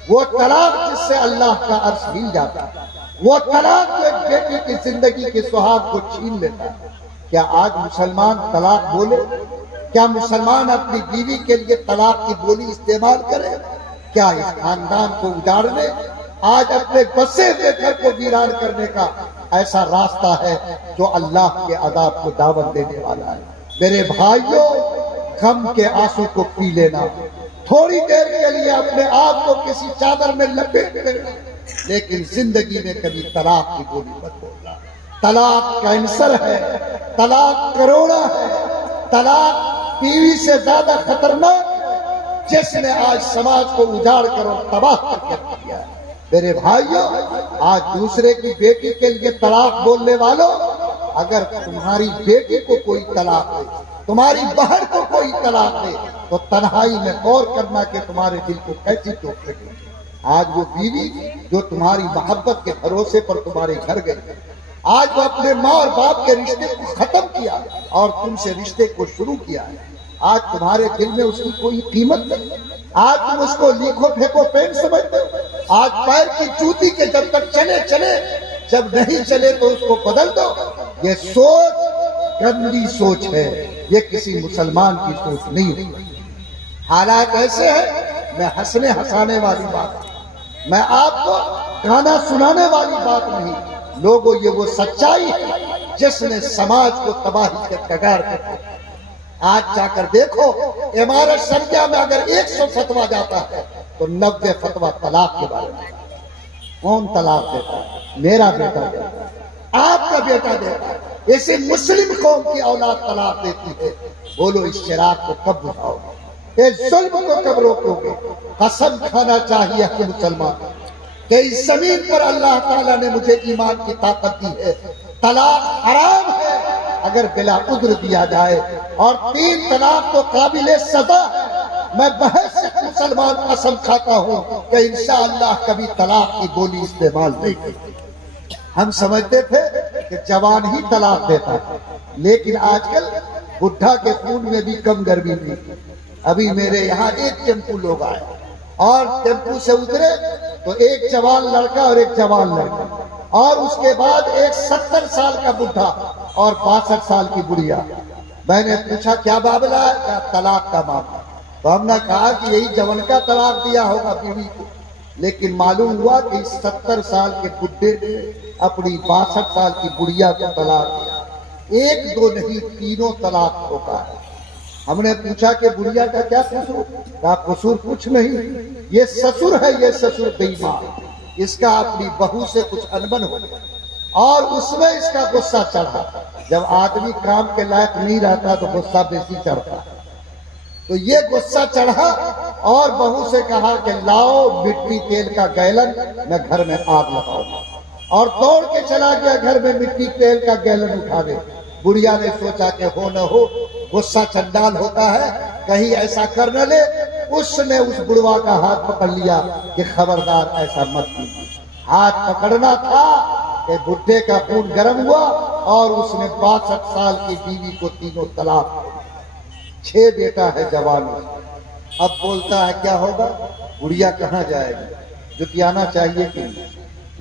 وہ طلاق جس سے اللہ کا عرش ہل جاتا ہے، وہ طلاق جو ایک بیٹی کی زندگی کے سہاگ کو چھین لیتا ہے، کیا آج مسلمان طلاق بولے؟ کیا مسلمان اپنی بیوی کے لیے طلاق کی بولی استعمال کرے؟ کیا اس خاندان کو اجاڑنے، آج اپنے بسے ہوئے گھر کو ویران کرنے کا ایسا راستہ ہے جو اللہ کے عذاب کو دعوت دینے والا ہے؟ میرے بھائیوں، غم کے آنسو کو پی لینا، تھوڑی دیر کے لیے اپنے آپ کو کسی چادر میں لپیٹ لینا، لیکن زندگی میں کبھی طلاق کی بولی مت بولنا۔ طلاق کینسر ہے، طلاق کروڑا ہے، طلاق بیوی سے زیادہ خطرناک ہے، جس نے آج سماج کو اجاڑ کر اور تباہ کر کے رکھ دیا ہے۔ میرے بھائیوں، آج دوسرے کی بیٹی کے لیے طلاق بولنے والوں، اگر تمہاری بیٹی کو کوئی طلاق دے، تمہاری بہن کو کوئی طلاق دے، تو تنہائی میں غور کرنا کہ تمہارے دل کو کیسی چوٹ لگے۔ آج وہ بیوی جو تمہاری محبت کے بھروسے پر تمہارے گھر گئی، آج وہ اپنے ماں اور باپ کے رشتے کو ختم کیا اور تم سے رشتے کو شروع کیا ہے، آج تمہارے دل میں اس کی کوئی قیمت نہیں، آج تم اس کو لیکھو پھینکو پین سمجھتے ہو، آج پیر کی جوتی کے جب تک چلے چلے، جب نہیں چلے تو اس کو بدل دو۔ یہ سوچ گندی سوچ ہے، یہ کسی مسلمان کی سوچ نہیں ہے۔ حالات ایسے ہیں، میں ہنسنے ہنسانے والی بات، میں آپ کو گانا سنانے والی بات نہیں، لوگوں یہ وہ سچائی ہے جس نے سماج کو تباہی کے کگار پر پہنچایا۔ آج جا کر دیکھو، امارت شریعہ میں اگر 100 فتویٰ جاتا ہے تو 90 فتویٰ طلاق کے بارے میں۔ کون طلاق دیتا ہے؟ میرا بیٹا دیتا ہے، آپ کا بیٹا دیتا ہے، ایسے مسلم قوم کی اولاد طلاق دیتی ہے۔ بولو اس چراغ کو کب بجھاؤ گے؟ اس ظلم کو کب روکو گے؟ قسم کھانا چاہیے کہ مسلمان کہ اس زمین پر اللہ تعالیٰ نے مجھے ایمان کی طاقت دی ہے، طلاق حرام ہے اگر بلا عذر دیا جائے، اور 3 طلاق تو قابل سزا ہے۔ میں بحث سے مسلمان قسم کھاتا ہوں کہ انشاءاللہ کبھی طلاق کی بولی استعمال نہیں کریں۔ ہم سمجھتے تھے کہ جوان ہی طلاق دیتا ہے، لیکن آج کل بڈھا کے خون میں بھی کم گرمی نہیں۔ ابھی میرے یہاں ایک ٹیمپو لوگ آئے اور ٹیمپو سے اترے تو ایک جوان لڑکا اور ایک جوان لڑکا، اور اس کے بعد ایک 70 سال کا بڈھا اور 62 سال کی بڑھیا۔ میں نے پوچھا کیا معاملہ ہے؟ کیا طلاق کا معاملہ؟ تو ہم نے کہا کہ یہی جوان کا طلاق دیا ہوگا بیوی کو، لیکن معلوم ہوا کہ 70 سال کے بڈھے نے اپنی 62 سال کی بڑھیا کو طلاق دیا۔ 1 2 نہیں، 3 طلاق ہوتا ہے۔ ہم نے پوچھا کہ بڑھیا کا کیا قصور؟ کہا قصور کچھ نہیں، یہ سسر ہے، یہ سسر بے ایمان، اس کا اپنی بہو سے کچھ انبن ہو گیا اور اس میں اس کا غصہ چڑھا۔ جب آدمی کام کے لائق نہیں رہتا تو غصہ بیسی چڑھتا، تو یہ غصہ چڑھا اور بہو سے کہا کہ لاؤ مٹی تیل کا گیلن، میں گھر میں آگ لگاؤں، اور دوڑ کے چلا گیا گھر میں مٹی تیل کا گیلن اٹھانے۔ بڑھیا نے سوچا کہ ہو نہ ہو، غصہ چنڈال ہوتا ہے، کہیں ایسا کر نہ لے۔ اس نے اس بڑوا کا ہاتھ پکڑ لیا کہ خبردار ایسا مت کیجیے۔ ہاتھ پکڑنا تھا کہ بڈھے کا خون گرم ہوا اور اس نے 62 سال کی بیوی کو 3 طلاق، 6 بیٹا ہے جوانوں۔ اب بولتا ہے کیا ہوگا؟ بڑھیا کہاں جائے گی؟ جتیانا چاہیے کہ نہیں؟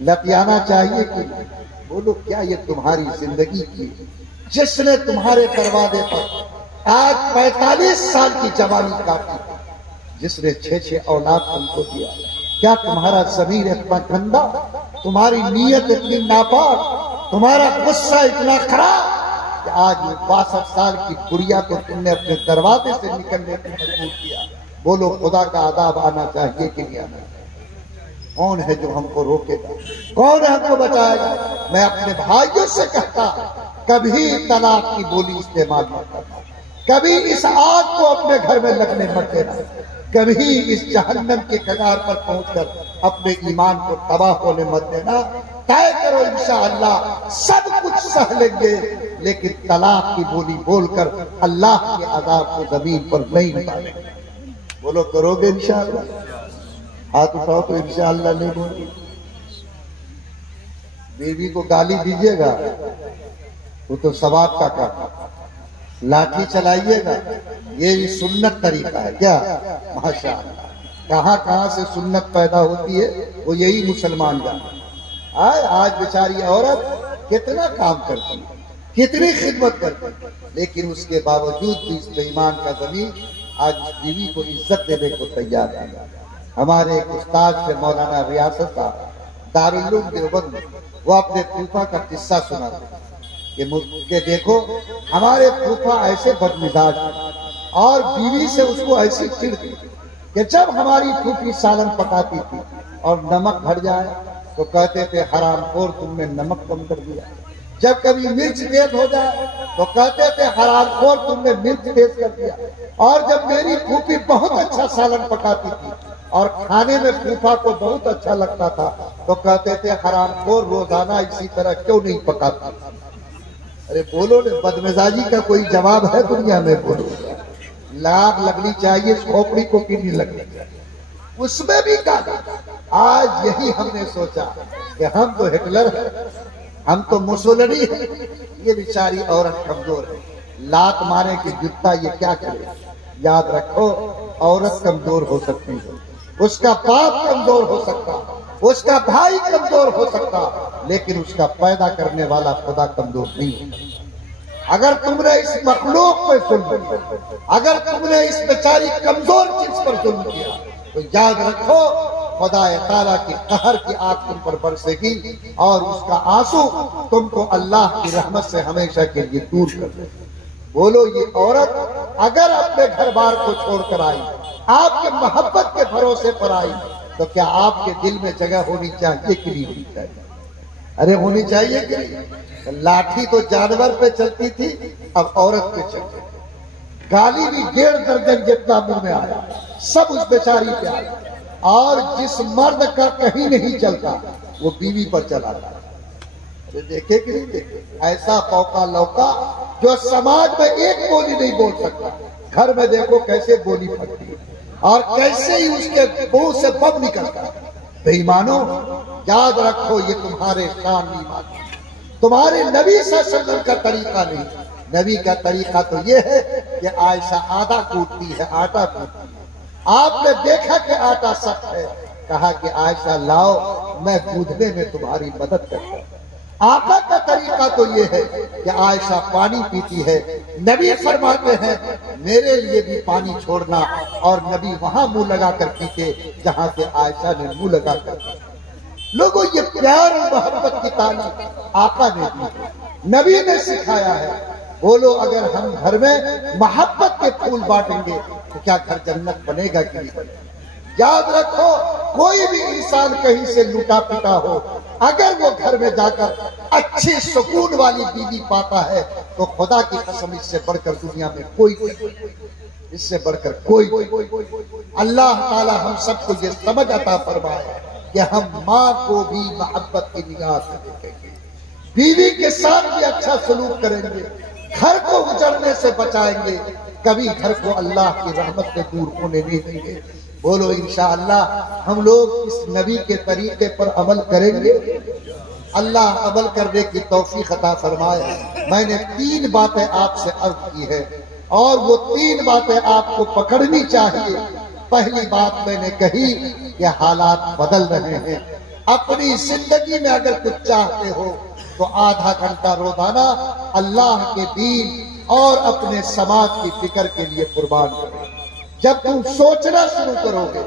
لتیانا چاہیے کہ نہیں؟ بولو کیا یہ تمہاری زندگی کی جس نے تمہارے دروازے پر آج 45 سال کی جوانی کاٹی، جس نے 6 اولاد تم کو دیا؟ کیا تمہارا ضمیر اتنا گندا، تمہاری نیت اتنی ناپاک، تمہارا غصہ اتنا خراب کہ آج یہ 62 سال کی بڑھیا کو تم نے اپنے دروازے سے نکلنے کو مجبور کیا؟ بولو خدا کا عذاب آنا چاہیے کہ نہیں آنا چاہیے؟ کون ہے جو ہم کو روکے گا؟ کون ہم کو بچائے گا؟ میں اپنے بھائیوں سے کہتا کبھی طلاق کی بولی استعمال مت کرنا، کبھی اس آگ کو اپنے گھر میں لگنے مت دینا، کبھی اس جہنم کے کگار پر پہنچ کر اپنے ایمان کو تباہ ہونے مت دینا۔ طے کرو انشاءاللہ سب کچھ سہ لیں گے، لیکن طلاق کی بولی بول کر اللہ کے عذاب کو زمین پر نہیں ڈالیں گے۔ بولو کرو گے انشاءاللہ؟ ہاتھ اٹھاؤ تو انشاءاللہ نہیں بولو۔ بیوی کو گالی دیجیے گا وہ تو ثواب کا کام، لاٹھی چلائیے گا یہ سنت طریقہ ہے کیا؟ ماشاءاللہ کہاں کہاں سے سنت پیدا ہوتی ہے وہ یہی مسلمان جانے۔ آج بیچاری عورت کتنا کام کرتی ہے، کتنی خدمت کرتی، لیکن اس کے باوجود بھی اس بے ایمان کا زمین آج اس بیوی کو عزت دینے کو تیار ہے۔ ہمارے ایک استاد سے مولانا ریاست صاحب دارالعلوم دیوبند میں، وہ اپنے پھوپھا کا قصہ سناتے کہ دیکھو ہمارے پھوپھا ایسے بدمزاج اور بیوی سے اس کو ایسی چڑ تھی کہ جب ہماری پھوپھی سالن پکاتی تھی اور نمک بھر جائے تو کہتے تھے حرام خور تم نے نمک کم کر دیا، جب کبھی مرچ تیز ہو جائے تو کہتے تھے حرام خور تم نے مرچ تیز کر دیا، اور جب میری پھوپھی بہت اچھا سالن پکاتی تھی اور کھانے میں پھوپھا کو بہت اچھا لگتا تھا تو کہتے تھے حرام خور روزانہ اسی طرح کیوں نہیں پکاتی۔ ارے بولو نے، بدمزاجی کا کوئی جواب ہے دنیا میں؟ بولو، لاگ لگنی چاہیے کھوپڑی کو کی نہیں لگنی چاہیے، اس میں بھی کہا۔ آج یہی ہم نے سوچا کہ ہم تو ہٹلر ہیں، ہم تو مسولنی ہیں، یہ بیچاری عورت کمزور ہے، لات مارے کہ جتا یہ کیا کرے؟ یاد رکھو عورت کمزور ہو سکتی ہے، اس کا باپ کمزور ہو سکتا، اس کا بھائی کمزور ہو سکتا، لیکن اس کا پیدا کرنے والا خدا کمزور نہیں ہے۔ اگر تم نے اس مخلوق پہ ظلم کیا، اگر تم نے اس بیچاری کمزور چیز پر ظلم کیا تو یاد رکھو خدا تعالیٰ کی قہر کی آگ تم پر برسے گی اور اس کا آنسو تم کو اللہ کی رحمت سے ہمیشہ کے لیے دور کر دے۔ بولو یہ عورت اگر اپنے گھر بار کو چھوڑ کر آئی، آپ کے محبت کے بھروسے پر آئی، تو کیا آپ کے دل میں جگہ ہونی چاہیے کہ نہیں ہونی چاہیے؟ ارے ہونی چاہیے کہ نہیں؟ لاٹھی تو جانور پہ چلتی تھی، اب عورت پہ چلتی، گالی بھی 1.5 درجن جتنا منہ میں آیا، سب اس بیچاری پہ آیا، اور جس مرد کا کہیں نہیں چلتا وہ بیوی پر چلا تھا۔ دیکھے کہ نہیں دیکھے؟ ایسا پوکا لوکا جو سماج میں ایک بولی نہیں بول سکتا، گھر میں دیکھو کیسے بولی پھٹتی ہے اور کیسے ہی اس کے منہ سے بم نکلتا ہے۔ بے ایمانو یاد رکھو یہ تمہارے شان نہیں مانتے، تمہارے نبی صلی اللہ علیہ وسلم کا طریقہ نہیں۔ نبی کا طریقہ تو یہ ہے کہ عائشہ آدھا کوٹتی ہے، آٹا کوٹتی ہے، آپ نے دیکھا کہ آٹا سخت ہے، کہا کہ عائشہ لاؤ میں گودھنے میں تمہاری مدد کرتا ہوں۔ آقا کا طریقہ تو یہ ہے کہ عائشہ پانی پیتی ہے، نبی فرماتے ہیں میرے لیے بھی پانی چھوڑنا، اور نبی وہاں منہ لگا کر پیتے جہاں سے عائشہ نے منہ لگا کر پیا۔ لوگوں یہ پیار اور محبت کی تعلیم آقا نے دی، نبی نے سکھایا ہے۔ بولو اگر ہم گھر میں محبت کے پھول بانٹیں گے تو کیا گھر جنت بنے گا کہ نہیں بنے گا؟ یاد رکھو کوئی بھی انسان کہیں سے لوٹا پٹا ہو، اگر وہ گھر میں جا کر اچھی سکون والی بیوی پاتا ہے تو خدا کی قسم اس سے بڑھ کر دنیا میں کوئی، اس سے بڑھ کر کوئی۔ اللہ تعالی ہم سب کو یہ سمجھ عطا فرمائے کہ ہم ماں کو بھی محبت کی نگاہ سے دیکھیں گے، بیوی کے ساتھ بھی اچھا سلوک کریں گے، گھر کو اجڑنے سے بچائیں گے، کبھی گھر کو اللہ کی رحمت سے دور ہونے نہیں دیں گے۔ بولو انشاءاللہ ہم لوگ اس نبی کے طریقے پر عمل کریں گے، اللہ عمل کرنے کی توفیق عطا فرمائے۔ میں نے 3 باتیں آپ سے عرض کی ہے اور وہ 3 باتیں آپ کو پکڑنی چاہیے۔ پہلی بات میں نے کہی کہ حالات بدل رہے ہیں، اپنی زندگی میں اگر کچھ چاہتے ہو تو آدھا گھنٹہ روزانہ اللہ کے دین اور اپنے سماج کی فکر کے لیے قربان کرو۔ جب تم سوچنا شروع کرو گے،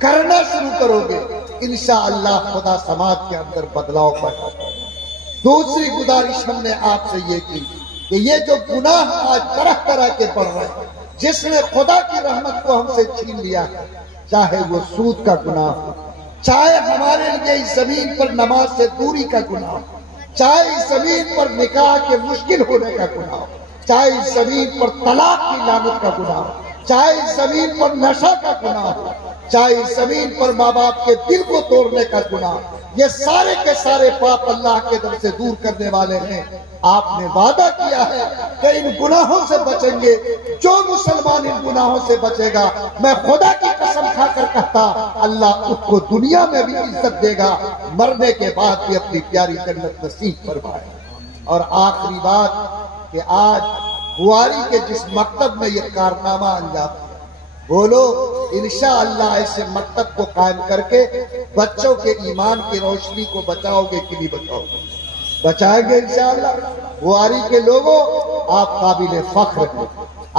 کرنا شروع کرو گے، انشاءاللہ خدا سماج کے اندر بدلاؤ پیدا کرے۔ دوسری گزارش ہم نے آپ سے یہ کی کہ یہ جو گناہ آج طرح طرح کے بڑھ رہے ہیں، جس نے خدا کی رحمت کو ہم سے چھین لیا ہے، چاہے وہ سود کا گناہ ہو، چاہے ہمارے لیے اس زمین پر نماز سے دوری کا گناہ ہو، چاہے اس زمین پر نکاح کے مشکل ہونے کا گناہ ہو، چاہے اس زمین پر طلاق کی لعنت کا گناہ ہو، چاہے اس زمین پر نشہ کا گناہ ہو، چاہے اس زمین پر ماں باپ کے دل کو توڑنے کا گناہ، یہ سارے کے سارے پاپ اللہ کے در سے دور کرنے والے ہیں۔ آپ نے وعدہ کیا ہے کہ ان گناہوں سے بچیں گے، جو مسلمان ان گناہوں سے بچے گا میں خدا کی قسم کھا کر کہتا اللہ اس کو دنیا میں بھی عزت دے گا، مرنے کے بعد بھی اپنی پیاری جنت نصیب فرمائے۔ اور آخری بات کہ آج بواری کے جس مکتب میں یہ کارنامہ انجام، بولو انشاءاللہ ایسے مکتب کو قائم کر کے بچوں کے ایمان کی روشنی کو بچاؤ گے کہ نہیں بچاؤ گے؟ بچائیں گے انشاءاللہ۔ بواری کے لوگوں آپ قابل فخر ہیں،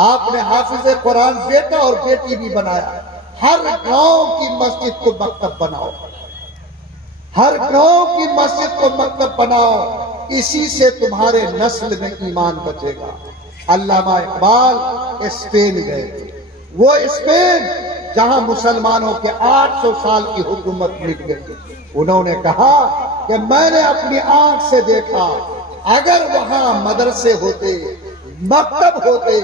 آپ نے حافظ قرآن بیٹا اور بیٹی بھی بنایا۔ ہر گاؤں کی مسجد کو مکتب بناؤ، ہر گاؤں کی مسجد کو مکتب بناؤ، اسی سے تمہارے نسل میں ایمان بچے گا۔ علامہ اقبال اسپین گئے تھے، وہ اسپین جہاں مسلمانوں کے 800 سال کی حکومت مٹ گئی، انہوں نے کہا کہ میں نے اپنی آنکھ سے دیکھا، اگر وہاں مدرسے ہوتے، مکتب ہوتے،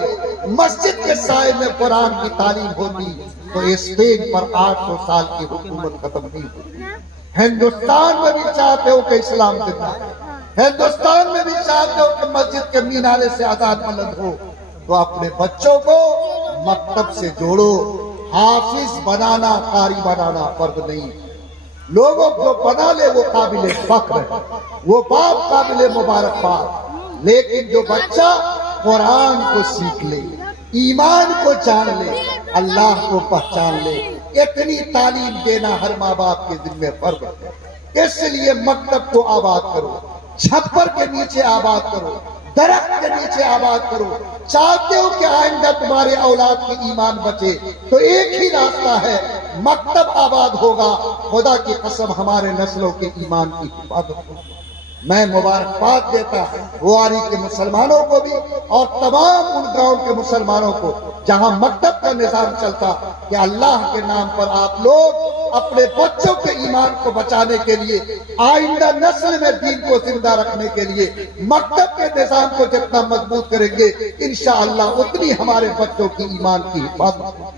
مسجد کے سائے میں قرآن کی تعلیم ہوتی تو اسپین پر 800 سال کی حکومت ختم نہیں ہوتی۔ ہندوستان میں بھی چاہتے ہو کہ اسلام زندہ ہے، ہندوستان میں بھی چاہتے ہو کہ مسجد کے مینارے سے آزاد ملد ہو، تو اپنے بچوں کو مکتب سے جوڑو۔ حافظ بنانا قاری بنانا فرض نہیں، لوگوں کو بنا لے وہ قابل فخر ہے، وہ باپ قابل مبارکباد، لیکن جو بچہ قرآن کو سیکھ لے، ایمان کو جان لے، اللہ کو پہچان لے، اتنی تعلیم دینا ہر ماں باپ کے ذمہ فرض ہے۔ اس لیے مکتب کو آباد کرو، چھپر کے نیچے آباد کرو، درخت کے نیچے آباد کرو۔ چاہتے ہو کہ آئندہ تمہارے اولاد کی ایمان بچے تو ایک ہی راستہ ہے، مکتب آباد ہوگا، خدا کی قسم ہمارے نسلوں کے ایمان کی حفاظت ہوگی۔ میں مبارکباد دیتا بواری کے مسلمانوں کو بھی اور تمام ان گاؤں کے مسلمانوں کو جہاں مکتب کا نظام چلتا کہ اللہ کے نام پر آپ لوگ اپنے بچوں کے ایمان کو بچانے کے لیے، آئندہ نسل میں دین کو زندہ رکھنے کے لیے مکتب کے نظام کو جتنا مضبوط کریں گے انشاءاللہ اتنی ہمارے بچوں کی ایمان کی حفاظت ہوگی۔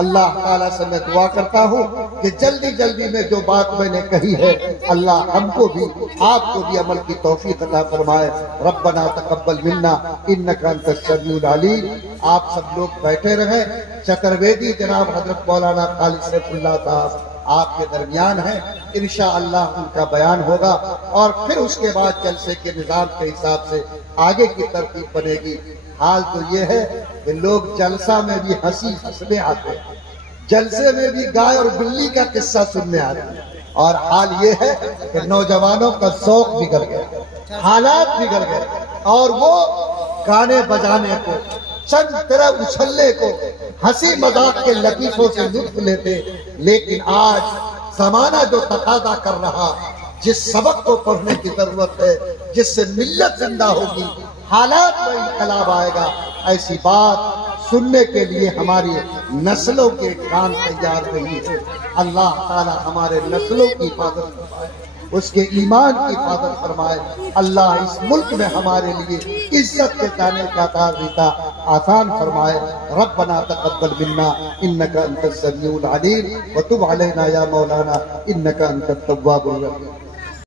اللہ تعالیٰ سے میں دعا کرتا ہوں کہ جلدی جلدی میں جو بات میں نے کہی ہے اللہ ہم کو بھی آپ کو بھی عمل کی توفیق عطا فرمائے۔ ربنا تقبل منا انک انت السمیع العلیم۔ آپ سب لوگ بیٹھے رہیں، چترویدی جناب حضرت مولانا خالد سیف اللہ صاحب آپ کے درمیان ہیں، انشاءاللہ ان کا بیان ہوگا اور پھر اس کے بعد جلسے کے نظام کے حساب سے آگے کی ترتیب بنے گی۔ حال تو یہ ہے کہ لوگ جلسہ میں بھی ہنسنے آتے ہیں، جلسے میں بھی گائے اور بلی کا قصہ سننے آتے ہیں، اور حال یہ ہے کہ نوجوانوں کا ذوق بگڑ گیا، حالات بگڑ گئے، اور وہ گانے بجانے کو، چند طرح اچھلنے کو، ہنسی مذاق کے لطیفوں سے لطف لیتے، لیکن آج زمانہ جو تقاضا کر رہا، جس سبق کو پڑھنے کی ضرورت ہے، جس سے ملت زندہ ہوگی، حالات میں انقلاب آئے گا، ایسی بات سننے کے لیے ہماری نسلوں کے کان تیار نہیں ہے۔ اللہ تعالی ہمارے نسلوں کی حفاظت فرمائے، اس کے ایمان کی حفاظت فرمائے۔ اللہ اس ملک میں ہمارے لیے عزت کے جانے کا طریقہ آسان فرمائے۔ ربنا تقبل منا انک انت السمیع العلیم وتب علینا یا مولانا انک انت التواب الرحیم۔